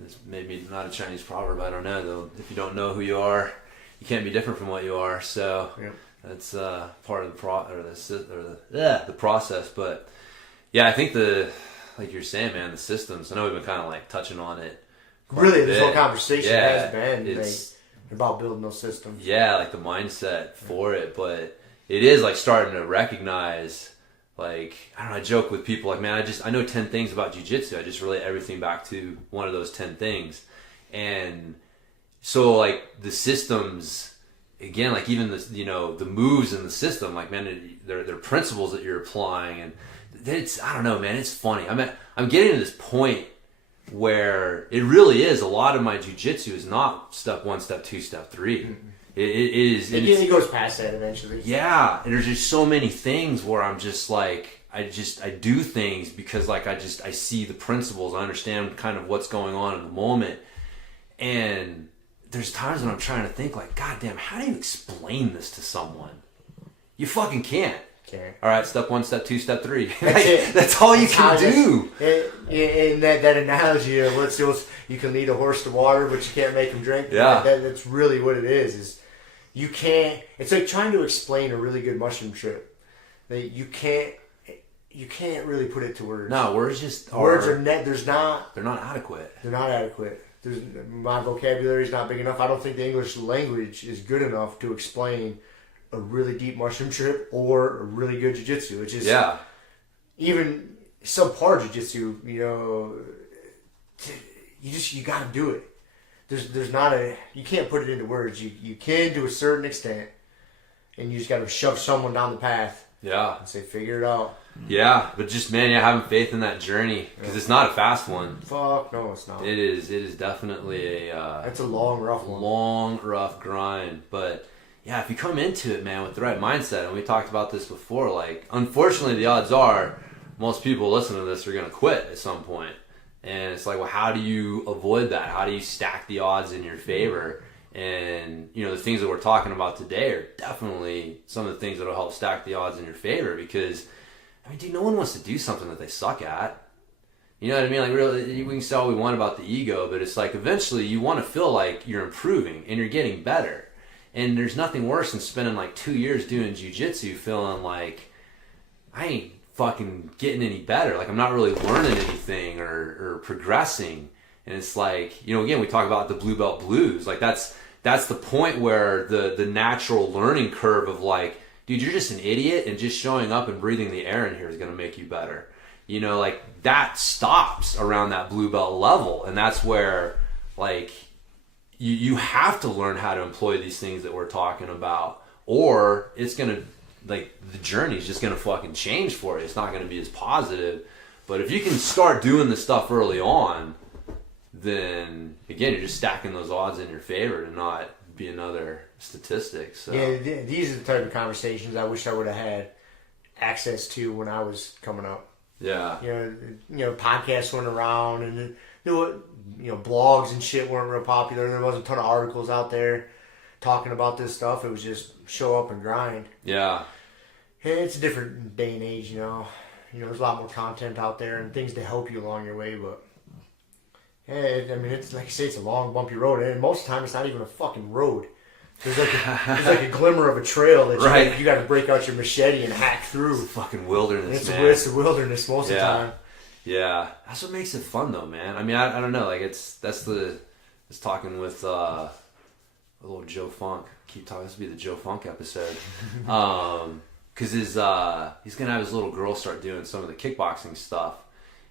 It's maybe not a Chinese proverb, I don't know, though. If you don't know who you are, you can't be different from what you are. So that's part of the process. But yeah, I think like you're saying, man, the systems, I know we've been kind of like touching on it. Really, this whole conversation has been like, about building those systems. Yeah, like the mindset for it, but it is like starting to recognize, like, I don't know, I joke with people like, man, I know 10 things about jiu-jitsu. I just relate everything back to one of those 10 things. And so like the systems, again, like even the, you know, the moves in the system, like, man, they're principles that you're applying, and it's, I don't know, man, it's funny. I'm getting to this point where it really is, a lot of my jiu-jitsu is not step 1, step 2, step 3. Mm-hmm. It is. It goes past that eventually. Yeah, and there's just so many things where I'm just like, I do things because like I see the principles, I understand kind of what's going on in the moment, and there's times when I'm trying to think like, God damn, how do you explain this to someone? You fucking can't. Okay. All right, step 1, step 2, step 3. That's all you can do. In that analogy of you can lead a horse to water, but you can't make him drink. Yeah. That's really what it is you can't. It's like trying to explain a really good mushroom trip. You can't really put it to words. No, words are they're not adequate. They're not adequate. My vocabulary is not big enough. I don't think the English language is good enough to explain a really deep mushroom trip or a really good jiu-jitsu. It's just even subpar jiu-jitsu, you know, you got to do it. There's not you can't put it into words. You can to a certain extent, and you just got to shove someone down the path. Yeah. And say, figure it out. Yeah, but just, man, having faith in that journey, because it's not a fast one. Fuck no, it's not. It is definitely a it's a long, rough one. Long, rough grind, but yeah, if you come into it, man, with the right mindset, and we talked about this before, like, unfortunately, the odds are most people listening to this are going to quit at some point. And it's like, well, how do you avoid that? How do you stack the odds in your favor? And, you know, the things that we're talking about today are definitely some of the things that will help stack the odds in your favor, because, I mean, dude, no one wants to do something that they suck at. You know what I mean? Like, really, we can say all we want about the ego, but it's like, eventually, you want to feel like you're improving and you're getting better. And there's nothing worse than spending like 2 years doing jiu-jitsu feeling like I ain't fucking getting any better. Like, I'm not really learning anything or progressing. And it's like, you know, again, we talk about the blue belt blues. Like, that's the point where the natural learning curve of like, dude, you're just an idiot, and just showing up and breathing the air in here is going to make you better. You know, like, that stops around that blue belt level. And that's where, like, you have to learn how to employ these things that we're talking about, or it's going to, like, the journey's just going to fucking change for you. It's not going to be as positive. But if you can start doing this stuff early on, then, again, you're just stacking those odds in your favor to not be another statistic. So yeah, these are the type of conversations I wish I would have had access to when I was coming up. yeah, You know, podcasts went around, and blogs and shit weren't real popular. There wasn't a ton of articles out there talking about this stuff. It was just show up and grind. yeah. It's a different day and age, you know. There's a lot more content out there and things to help you along your way, but yeah, I mean, it's like I say, it's a long, bumpy road, and most of the time, it's not even a fucking road. There's like a glimmer of a trail that you got to break out your machete and hack through. It's fucking wilderness, It's man. the wilderness most of the time. Yeah, that's what makes it fun, though, man. I mean, I don't know, like it's talking with a little Joe Funk. Keep talking. This will be the Joe Funk episode. Because he's gonna have his little girl start doing some of the kickboxing stuff,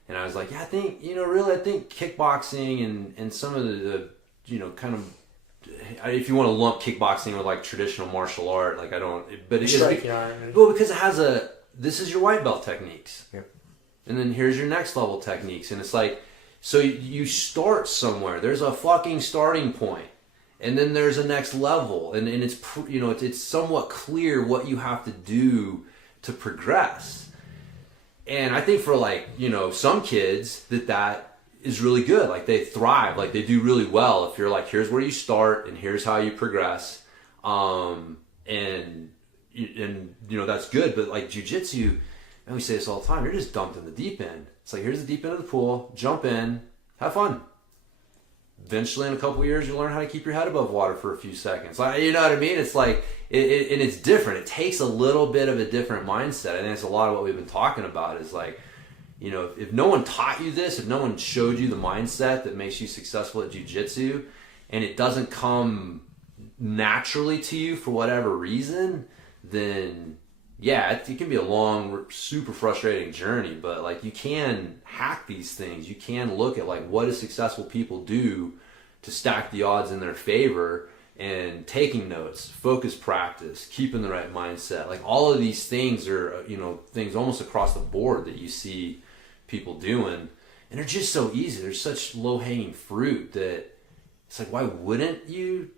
and I was like, yeah, I think kickboxing and some of the kind of, if you want to lump kickboxing with like traditional martial art, like I don't, but it is because it has this is your white belt techniques, yep. And then here's your next level techniques, and it's like, so you start somewhere. There's a fucking starting point. And then there's a next level, and it's it's somewhat clear what you have to do to progress. And I think for some kids that is really good, like they thrive, like they do really well. If you're like, here's where you start and here's how you progress, and that's good. But like jiu-jitsu, and we say this all the time, you're just dumped in the deep end. It's like, here's the deep end of the pool, jump in, have fun. Eventually, in a couple of years, you'll learn how to keep your head above water for a few seconds. Like, you know what I mean? It's like, and it's different. It takes a little bit of a different mindset. I think it's a lot of what we've been talking about is like, if no one taught you this, if no one showed you the mindset that makes you successful at jiu-jitsu, and it doesn't come naturally to you for whatever reason, then yeah, it can be a long, super frustrating journey, but like you can hack these things. You can look at like what do successful people do to stack the odds in their favor, and taking notes, focus practice, keeping the right mindset. Like all of these things are, things almost across the board that you see people doing, and they're just so easy. There's such low-hanging fruit that it's like, why wouldn't you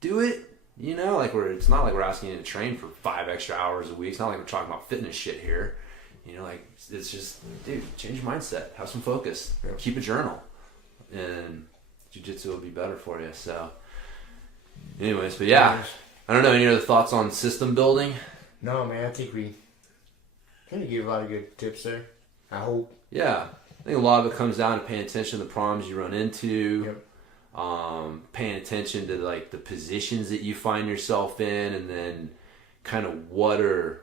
do it? It's not like we're asking you to train for 5 extra hours a week. It's not like we're talking about fitness shit here. It's just, dude, change your mindset. Have some focus. Yeah. Keep a journal. And jiu-jitsu will be better for you. So, anyways, but yeah. I don't know, any other thoughts on system building? No, man. I think we gave a lot of good tips there. I hope. Yeah. I think a lot of it comes down to paying attention to the problems you run into. Yep. Paying attention to like the positions that you find yourself in, and then kind of what 2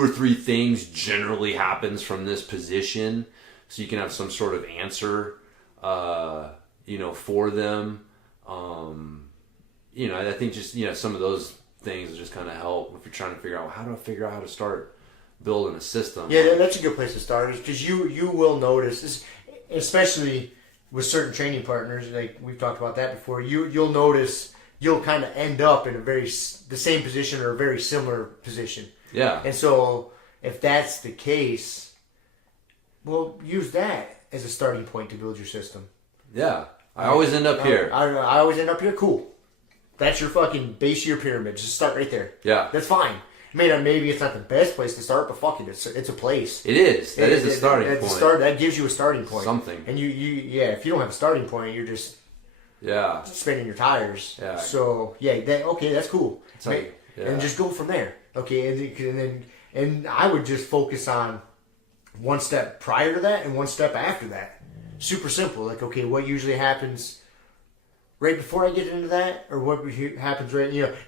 or 3 things generally happens from this position, so you can have some sort of answer for them. I think just some of those things will just kind of help if you're trying to figure out, how do I figure out how to start building a system. Yeah, that's a good place to start, because you will notice this, especially with certain training partners, like we've talked about that before. You'll notice you'll kind of end up in the same position or a very similar position. Yeah. And so if that's the case, well, use that as a starting point to build your system. Yeah. I always end up here. I always end up here. Cool. That's your fucking base of your pyramid. Just start right there. Yeah. That's fine. Maybe it's not the best place to start, but fuck it, it's a place. It is. That is a starting point. That gives you a starting point. Something. And if you don't have a starting point, you're just spinning your tires. Yeah. So that's cool. And just go from there. Okay, and I would just focus on one step prior to that and one step after that. Super simple. Like, okay, what usually happens right before I get into that, or what happens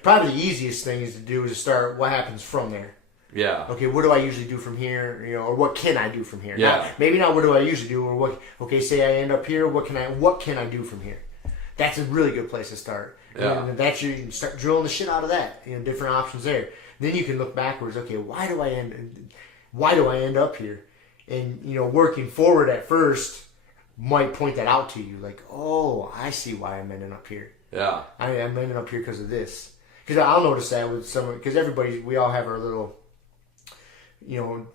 probably the easiest thing is to start what happens from there. Yeah. Okay, what do I usually do from here? Or what can I do from here? Yeah. Maybe not what do I usually do, or what. Okay, say I end up here. What can I do from here? That's a really good place to start. Yeah. And that's you can start drilling the shit out of that. Different options there. Then you can look backwards. Okay, why do I end up here? And working forward at first might point that out to you. Like, oh, I see why I'm ending up here. Yeah. I'm ending up here because of this. Because I'll notice that with someone. Because we all have our little,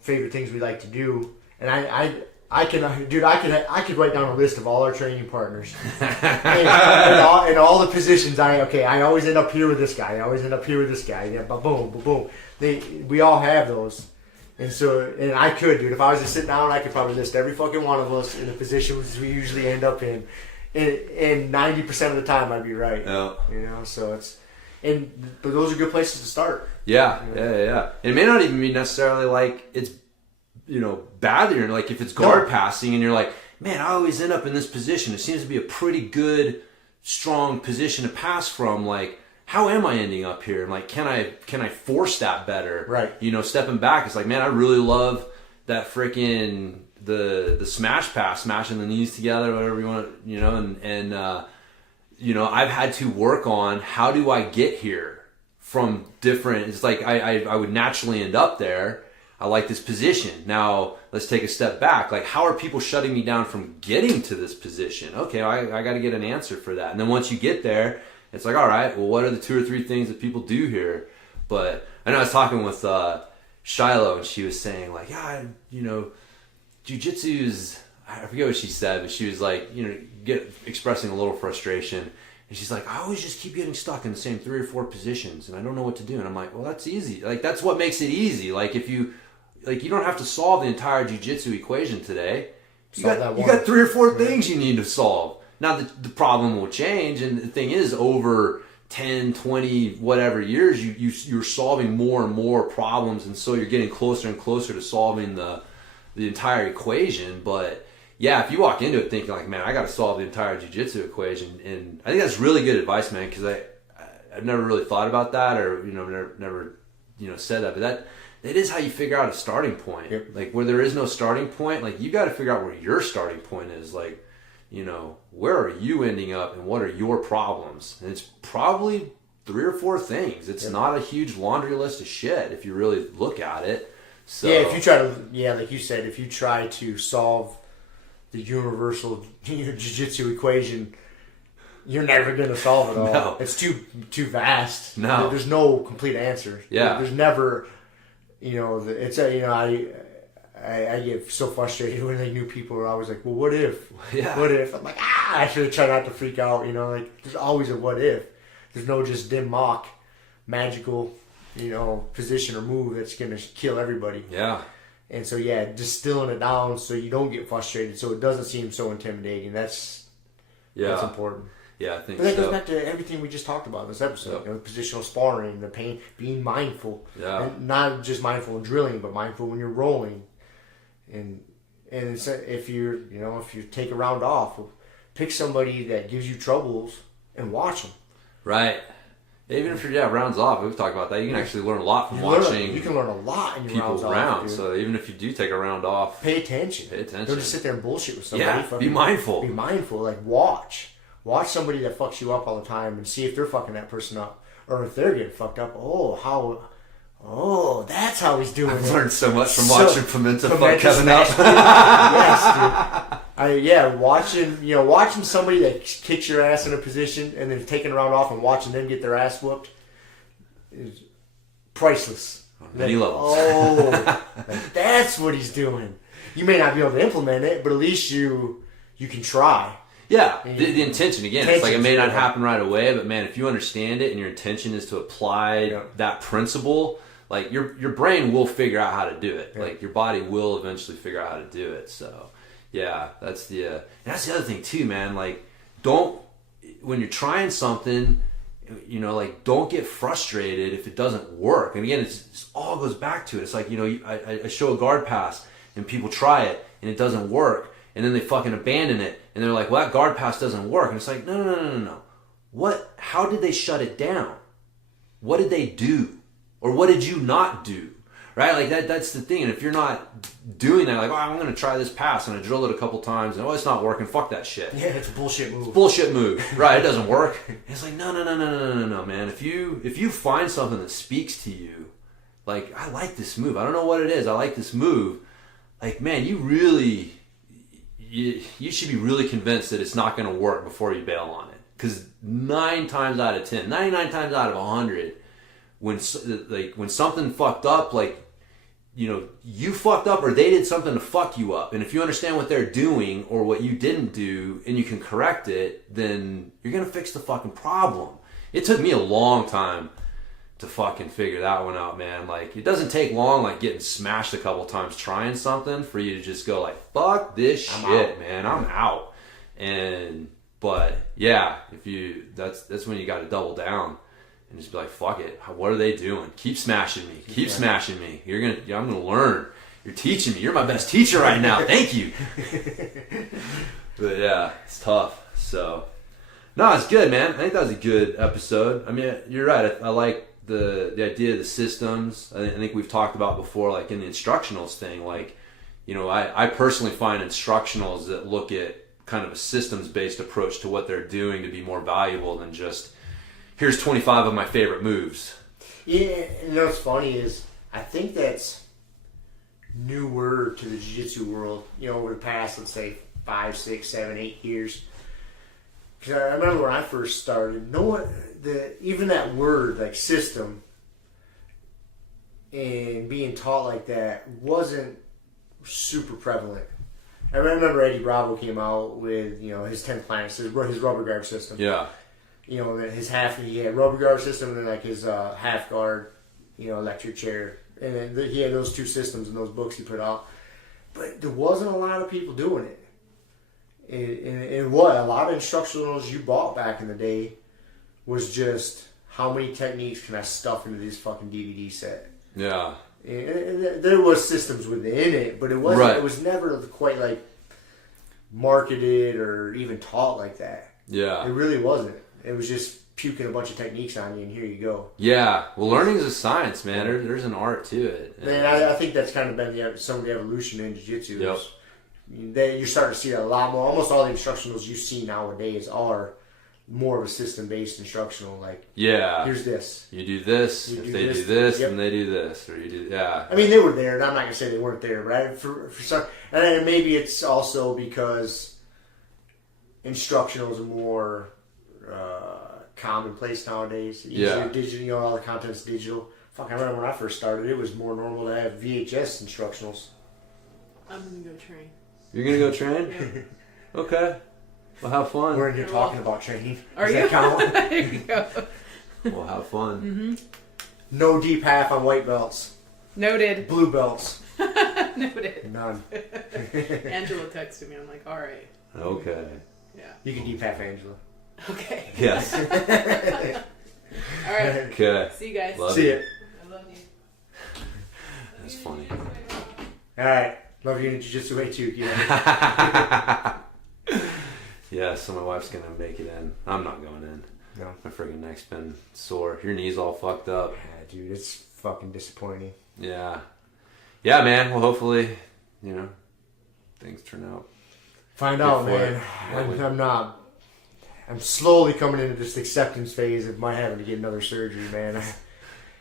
favorite things we like to do. And I could write down a list of all our training partners, and all the positions. I always end up here with this guy. I always end up here with this guy. Yeah, boom, boom. We all have those, and I could, dude. If I was to sit down, I could probably list every fucking one of us in the positions we usually end up in, and 90% of the time I'd be right. Yeah. So but those are good places to start. Yeah. It may not even be necessarily like it's, bad that you're like, if it's guard passing and you're like, man, I always end up in this position. It seems to be a pretty good, strong position to pass from. Like, how am I ending up here? And like, can I force that better? Right. Stepping back, it's like, man, I really love that freaking the smash pass, smashing the knees together, whatever you want, I've had to work on how do I get here from different. It's like I would naturally end up there. I like this position. Now let's take a step back. Like, how are people shutting me down from getting to this position? Okay, I got to get an answer for that. And then once you get there, it's like, all right, well, what are the 2 or 3 things that people do here? But I know I was talking with Shiloh, and she was saying like, jiu-jitsu's, I forget what she said, but she was like, expressing a little frustration. And she's like, I always just keep getting stuck in the same 3 or 4 positions, and I don't know what to do. And I'm like, well, that's easy. Like, that's what makes it easy. Like, if you don't have to solve the entire jiu-jitsu equation today. You got 3 or 4 things you need to solve. Now, the problem will change, and the thing is, over 10, 20, whatever years, you're solving more and more problems, and so you're getting closer and closer to solving the entire equation. But yeah, if you walk into it thinking like, man, I got to solve the entire jiu-jitsu equation, and I think that's really good advice, man, because I've never really thought about that, or never said that, but that is how you figure out a starting point. Yep. Like, where there is no starting point, like, you got to figure out where your starting point is. Like, where are you ending up, and what are your problems? And it's probably 3 or 4 things. It's not a huge laundry list of shit if you really look at it. So yeah, if you try to, like you said, if you try to solve the universal jiu-jitsu equation, you're never going to solve it all. No. It's too vast. No. There's no complete answer. Yeah. There's never, I get so frustrated when new people are always like, well, what if? Yeah. What if? I'm like, I should try not to freak out, like, there's always a what if. There's no just dim mock, magical, position or move that's going to kill everybody. Yeah. And so, distilling it down so you don't get frustrated, so it doesn't seem so intimidating. That's important. Yeah, I think but that goes back to everything we just talked about in this episode. Yep. Positional sparring, the pain, being mindful. Yeah. And not just mindful in drilling, but mindful when you're rolling. And it's, if you take a round off, pick somebody that gives you troubles and watch them. Right. Even if you're rounds off, we've talked about that. You can actually learn a lot from watching. You can learn a lot in your people's rounds off. So even if you do take a round off, pay attention. Don't just sit there and bullshit with somebody. Yeah, be mindful. Be mindful. Like, watch somebody that fucks you up all the time and see if they're fucking that person up, or if they're getting fucked up. That's how he's doing it. I've learned so much from watching Pimenta fuck Kevin up. Yes, dude. Watching somebody that kicks your ass in a position and then taking a round off and watching them get their ass whooped is priceless. Many levels. That's what he's doing. You may not be able to implement it, but at least you can try. Yeah, the intention, again, it's like it may not happen right away, but man, if you understand it and your intention is to apply that principle, like your brain will figure out how to do it. Yeah. Like, your body will eventually figure out how to do it. So, yeah, that's the other thing too, man. Like, when you're trying something, don't get frustrated if it doesn't work. And again, it all goes back to it. It's like, I show a guard pass and people try it and it doesn't work. And then they fucking abandon it, and they're like, well, that guard pass doesn't work. And it's like, no. How did they shut it down? What did they do? Or what did you not do? Right? Like, that's the thing. And if you're not doing that, like, I'm going to try this pass, and I drill it a couple times, and it's not working, fuck that shit. Yeah, it's a bullshit move. Bullshit move. Right, it doesn't work. And it's like, no, man. If you find something that speaks to you, like, I like this move. I don't know what it is. I like this move. Like, man, you really... You should be really convinced that it's not going to work before you bail on it. Because 9 times out of 10, 99 times out of 100, when something fucked up, like, you fucked up or they did something to fuck you up. And if you understand what they're doing or what you didn't do and you can correct it, then you're going to fix the fucking problem. It took me a long time to fucking figure that one out, man. Like, it doesn't take long, like, getting smashed a couple times trying something for you to just go like, fuck this shit, man. I'm out. But yeah, that's when you got to double down. And just be like, fuck it. What are they doing? Keep smashing me. Keep smashing me. I'm gonna learn. You're teaching me. You're my best teacher right now. Thank you. But yeah, it's tough. So, no, it's good, man. I think that was a good episode. I mean, you're right. I like the idea of the systems. I think we've talked about before, like in the instructionals thing. Like, I personally find instructionals that look at kind of a systems-based approach to what they're doing to be more valuable than just, here's 25 of my favorite moves. Yeah, what's funny is I think that's newer to the jiu-jitsu world, over the past, let's say, 5, 6, 7, 8 years. Because I remember when I first started, even that word, like system, and being taught like that wasn't super prevalent. I remember Eddie Bravo came out with, his 10 planets, his rubber guard system. Yeah. He had rubber guard system and then like his half guard, electric chair. And then he had those two systems in those books he put out. But there wasn't a lot of people doing it. And what a lot of instructionals you bought back in the day was just how many techniques can I stuff into this fucking DVD set. Yeah. And there was systems within it, but it wasn't. Right. It was never quite like marketed or even taught like that. Yeah. It really wasn't. It was just puking a bunch of techniques on you, and here you go. Yeah. Well, learning is a science, man. There's an art to it. And I think that's kind of been some of the evolution in jiu-jitsu. Yep. You're starting to see that a lot more. Almost all the instructionals you see nowadays are more of a system-based instructional. Like, yeah, here's this. You do this. If they do this, then they do this. Or you do, yeah. I mean, they were there, and I'm not gonna say they weren't there, but for some, and then maybe it's also because instructionals are more commonplace nowadays. Yeah. Digital, all the content's digital. Fuck, I remember when I first started, it was more normal to have VHS instructionals. I'm gonna go train. You're gonna go train? Yeah. Okay. Well, have fun. We're in here talking about training. Are Does you? that count? There you go. Well, have fun. Mm-hmm. No deep half on white belts. Noted. Blue belts. Noted. None. Angela texted me. I'm like, all right. Okay. Yeah. You can deep half Angela. Okay. Yes. All right. Okay. See you guys. Love See you. ya. I love you. That's funny. All right. Love you in jiu-jitsu way too, kid. Yeah, so my wife's gonna make it in. I'm not going in. No. My friggin' neck's been sore. Your knee's all fucked up. Yeah, dude, it's fucking disappointing. Yeah. Yeah, man. Well, hopefully, things turn out. Find out, man. I'm slowly coming into this acceptance phase of my having to get another surgery, man.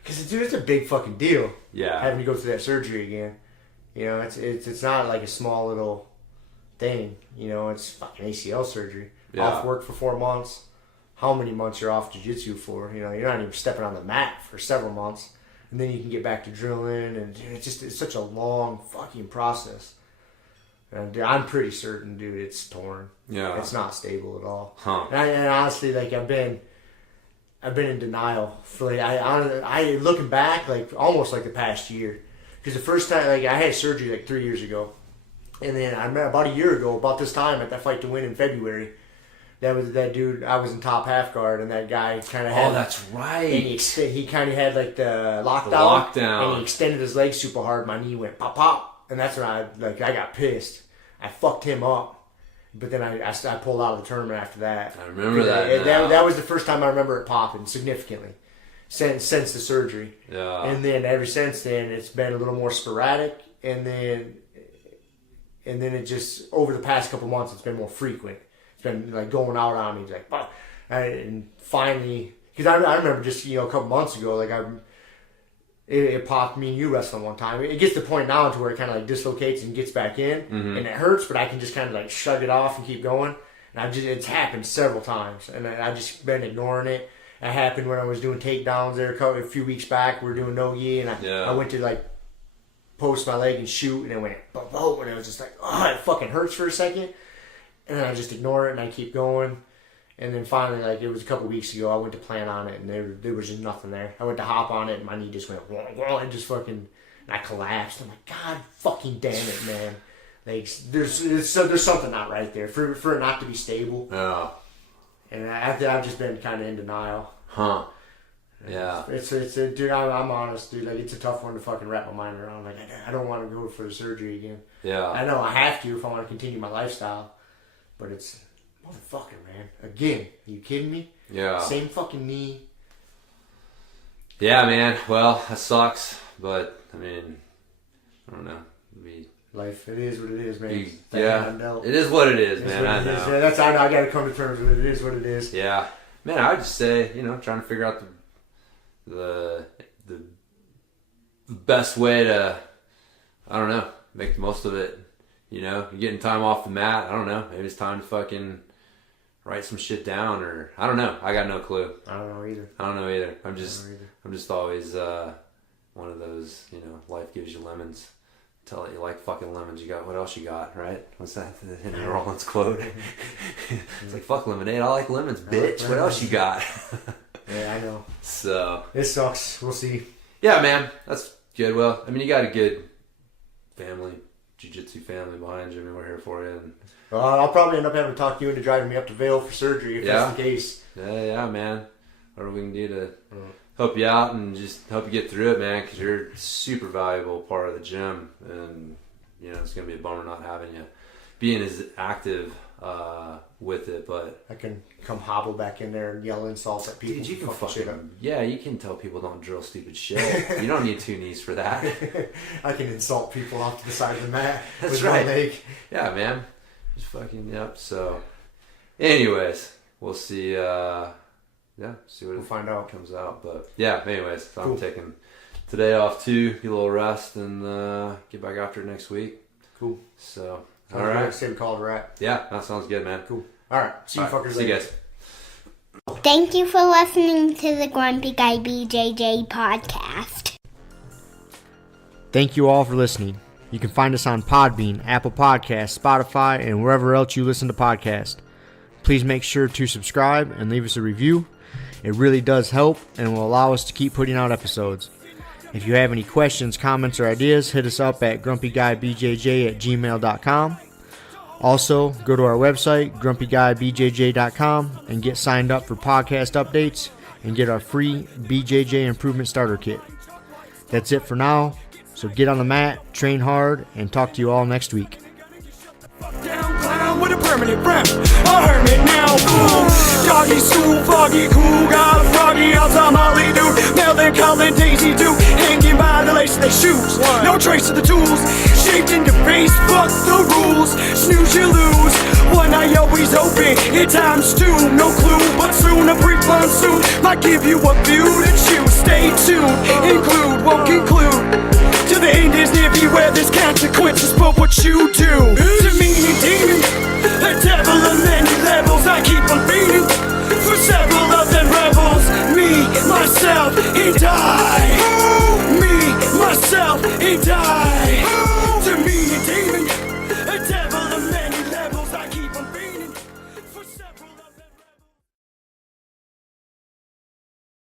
Because, dude, it's a big fucking deal. Yeah. Having to go through that surgery again. It's not like a small little thing. It's fucking ACL surgery. Yeah. Off work for 4 months. How many months you're off jiu-jitsu for? You're not even stepping on the mat for several months. And then you can get back to drilling. And dude, it's such a long fucking process. And dude, I'm pretty certain, dude, it's torn. Yeah. It's not stable at all. Huh. And honestly, like, I've been in denial for, like, I looking back, like, almost like the past year. Because the first time, like, I had surgery like 3 years ago. And then I met about a year ago, about this time at that Fight to Win in February. That was that dude. I was in top half guard, and that guy kind of had. Oh, that's right. And he kind of had like the lockdown. And he extended his leg super hard. My knee went pop pop, and that's when I got pissed. I fucked him up, but then I pulled out of the tournament after that. I remember that. That was the first time I remember it popping significantly since the surgery. Yeah. And then ever since then, it's been a little more sporadic, and then it just over the past couple months, it's been more frequent. It's been like going out on me, like, and finally, because I remember just a couple months ago, like it popped. Me and you wrestling one time. It gets to the point now to where it kind of like dislocates and gets back in, and it hurts, but I can just kind of like shrug it off and keep going. And it's happened several times, and I just been ignoring it. It happened when I was doing takedowns there a few weeks back. We were doing no-gi, and I went to like post my leg and shoot, and it went boom, and it was just like, oh, it fucking hurts for a second, and then I just ignore it and I keep going, and then finally, like, it was a couple weeks ago, I went to plan on it, and there was just nothing there. I went to hop on it, and my knee just went and just fucking, and I collapsed. I'm like, God fucking damn it, man. Like, there's something not right there for it not to be stable. Oh. And I've just been kind of in denial. Huh. Yeah. It's dude, I'm honest, dude. Like, it's a tough one to fucking wrap my mind around. Like, I don't want to go for the surgery again. Yeah. I know I have to if I want to continue my lifestyle, but it's motherfucker, man. Again, are you kidding me? Yeah. Same fucking knee. Yeah, man. Well, that sucks, but I mean, I don't know. Life, it is what it is, man. Yeah, it is what it is, man. I know. Yeah, that's I got to come to terms with it. It is what it is. Yeah, man. I would just say, trying to figure out the best way to, I don't know, make the most of it. You're getting time off the mat. I don't know. Maybe it's time to fucking write some shit down, or I don't know. I got no clue. I don't know either. I'm just always one of those. Life gives you lemons. Tell it you like fucking lemons. You got what else you got, right? What's that? The Henry Rollins quote. It's like, fuck lemonade. I like lemons, bitch. What else you got? Yeah, I know. So it sucks. We'll see. Yeah, man. That's good. Well, I mean, you got a good family, jiu-jitsu family behind you. I mean, we're here for you. And I'll probably end up having to talk you into driving me up to Vail for surgery if that's the case. Yeah, man. Whatever we can do to help you out and just help you get through it, man, because you're a super valuable part of the gym, and it's gonna be a bummer not having you being as active with it. But I can come hobble back in there and yell insults at people. Dude, you can shit up. Yeah, you can tell people don't drill stupid shit. You don't need two knees for that. I can insult people off to the side of the mat. That's with right. One leg. Yeah, man. Just fucking yep. So, anyways, we'll see. See what we'll find out comes out. But yeah, anyways, so cool. I'm taking today off too, get a little rest, and get back after it next week. Cool. So, all right. Say we call it a wrap. Yeah, that sounds good, man. Cool. All right. See you fuckers later. See you guys. Thank you for listening to the Grumpy Guy BJJ Podcast. Thank you all for listening. You can find us on Podbean, Apple Podcasts, Spotify, and wherever else you listen to podcasts. Please make sure to subscribe and leave us a review. It really does help and will allow us to keep putting out episodes. If you have any questions, comments, or ideas, hit us up at grumpyguybjj@gmail.com. Also, go to our website, grumpyguybjj.com, and get signed up for podcast updates and get our free BJJ Improvement Starter Kit. That's it for now, so get on the mat, train hard, and talk to you all next week. With a permanent rep, a hermit now, fool. Doggy school, foggy cool, got a froggy outside Molly dude. Melvin, Colin, Daisy Duke, hanging by the lace of their shoes. No trace of the tools, shaped in your face, fuck the rules. Snooze, you lose. One eye always open, at times two, no clue, but soon a brief monsoon might give you a view to choose. Stay tuned, include, won't conclude. To the end is near, beware there's consequences, but what you do to me and demon, a devil of many levels, I keep on feeding for several of them rebels, me, myself, and I.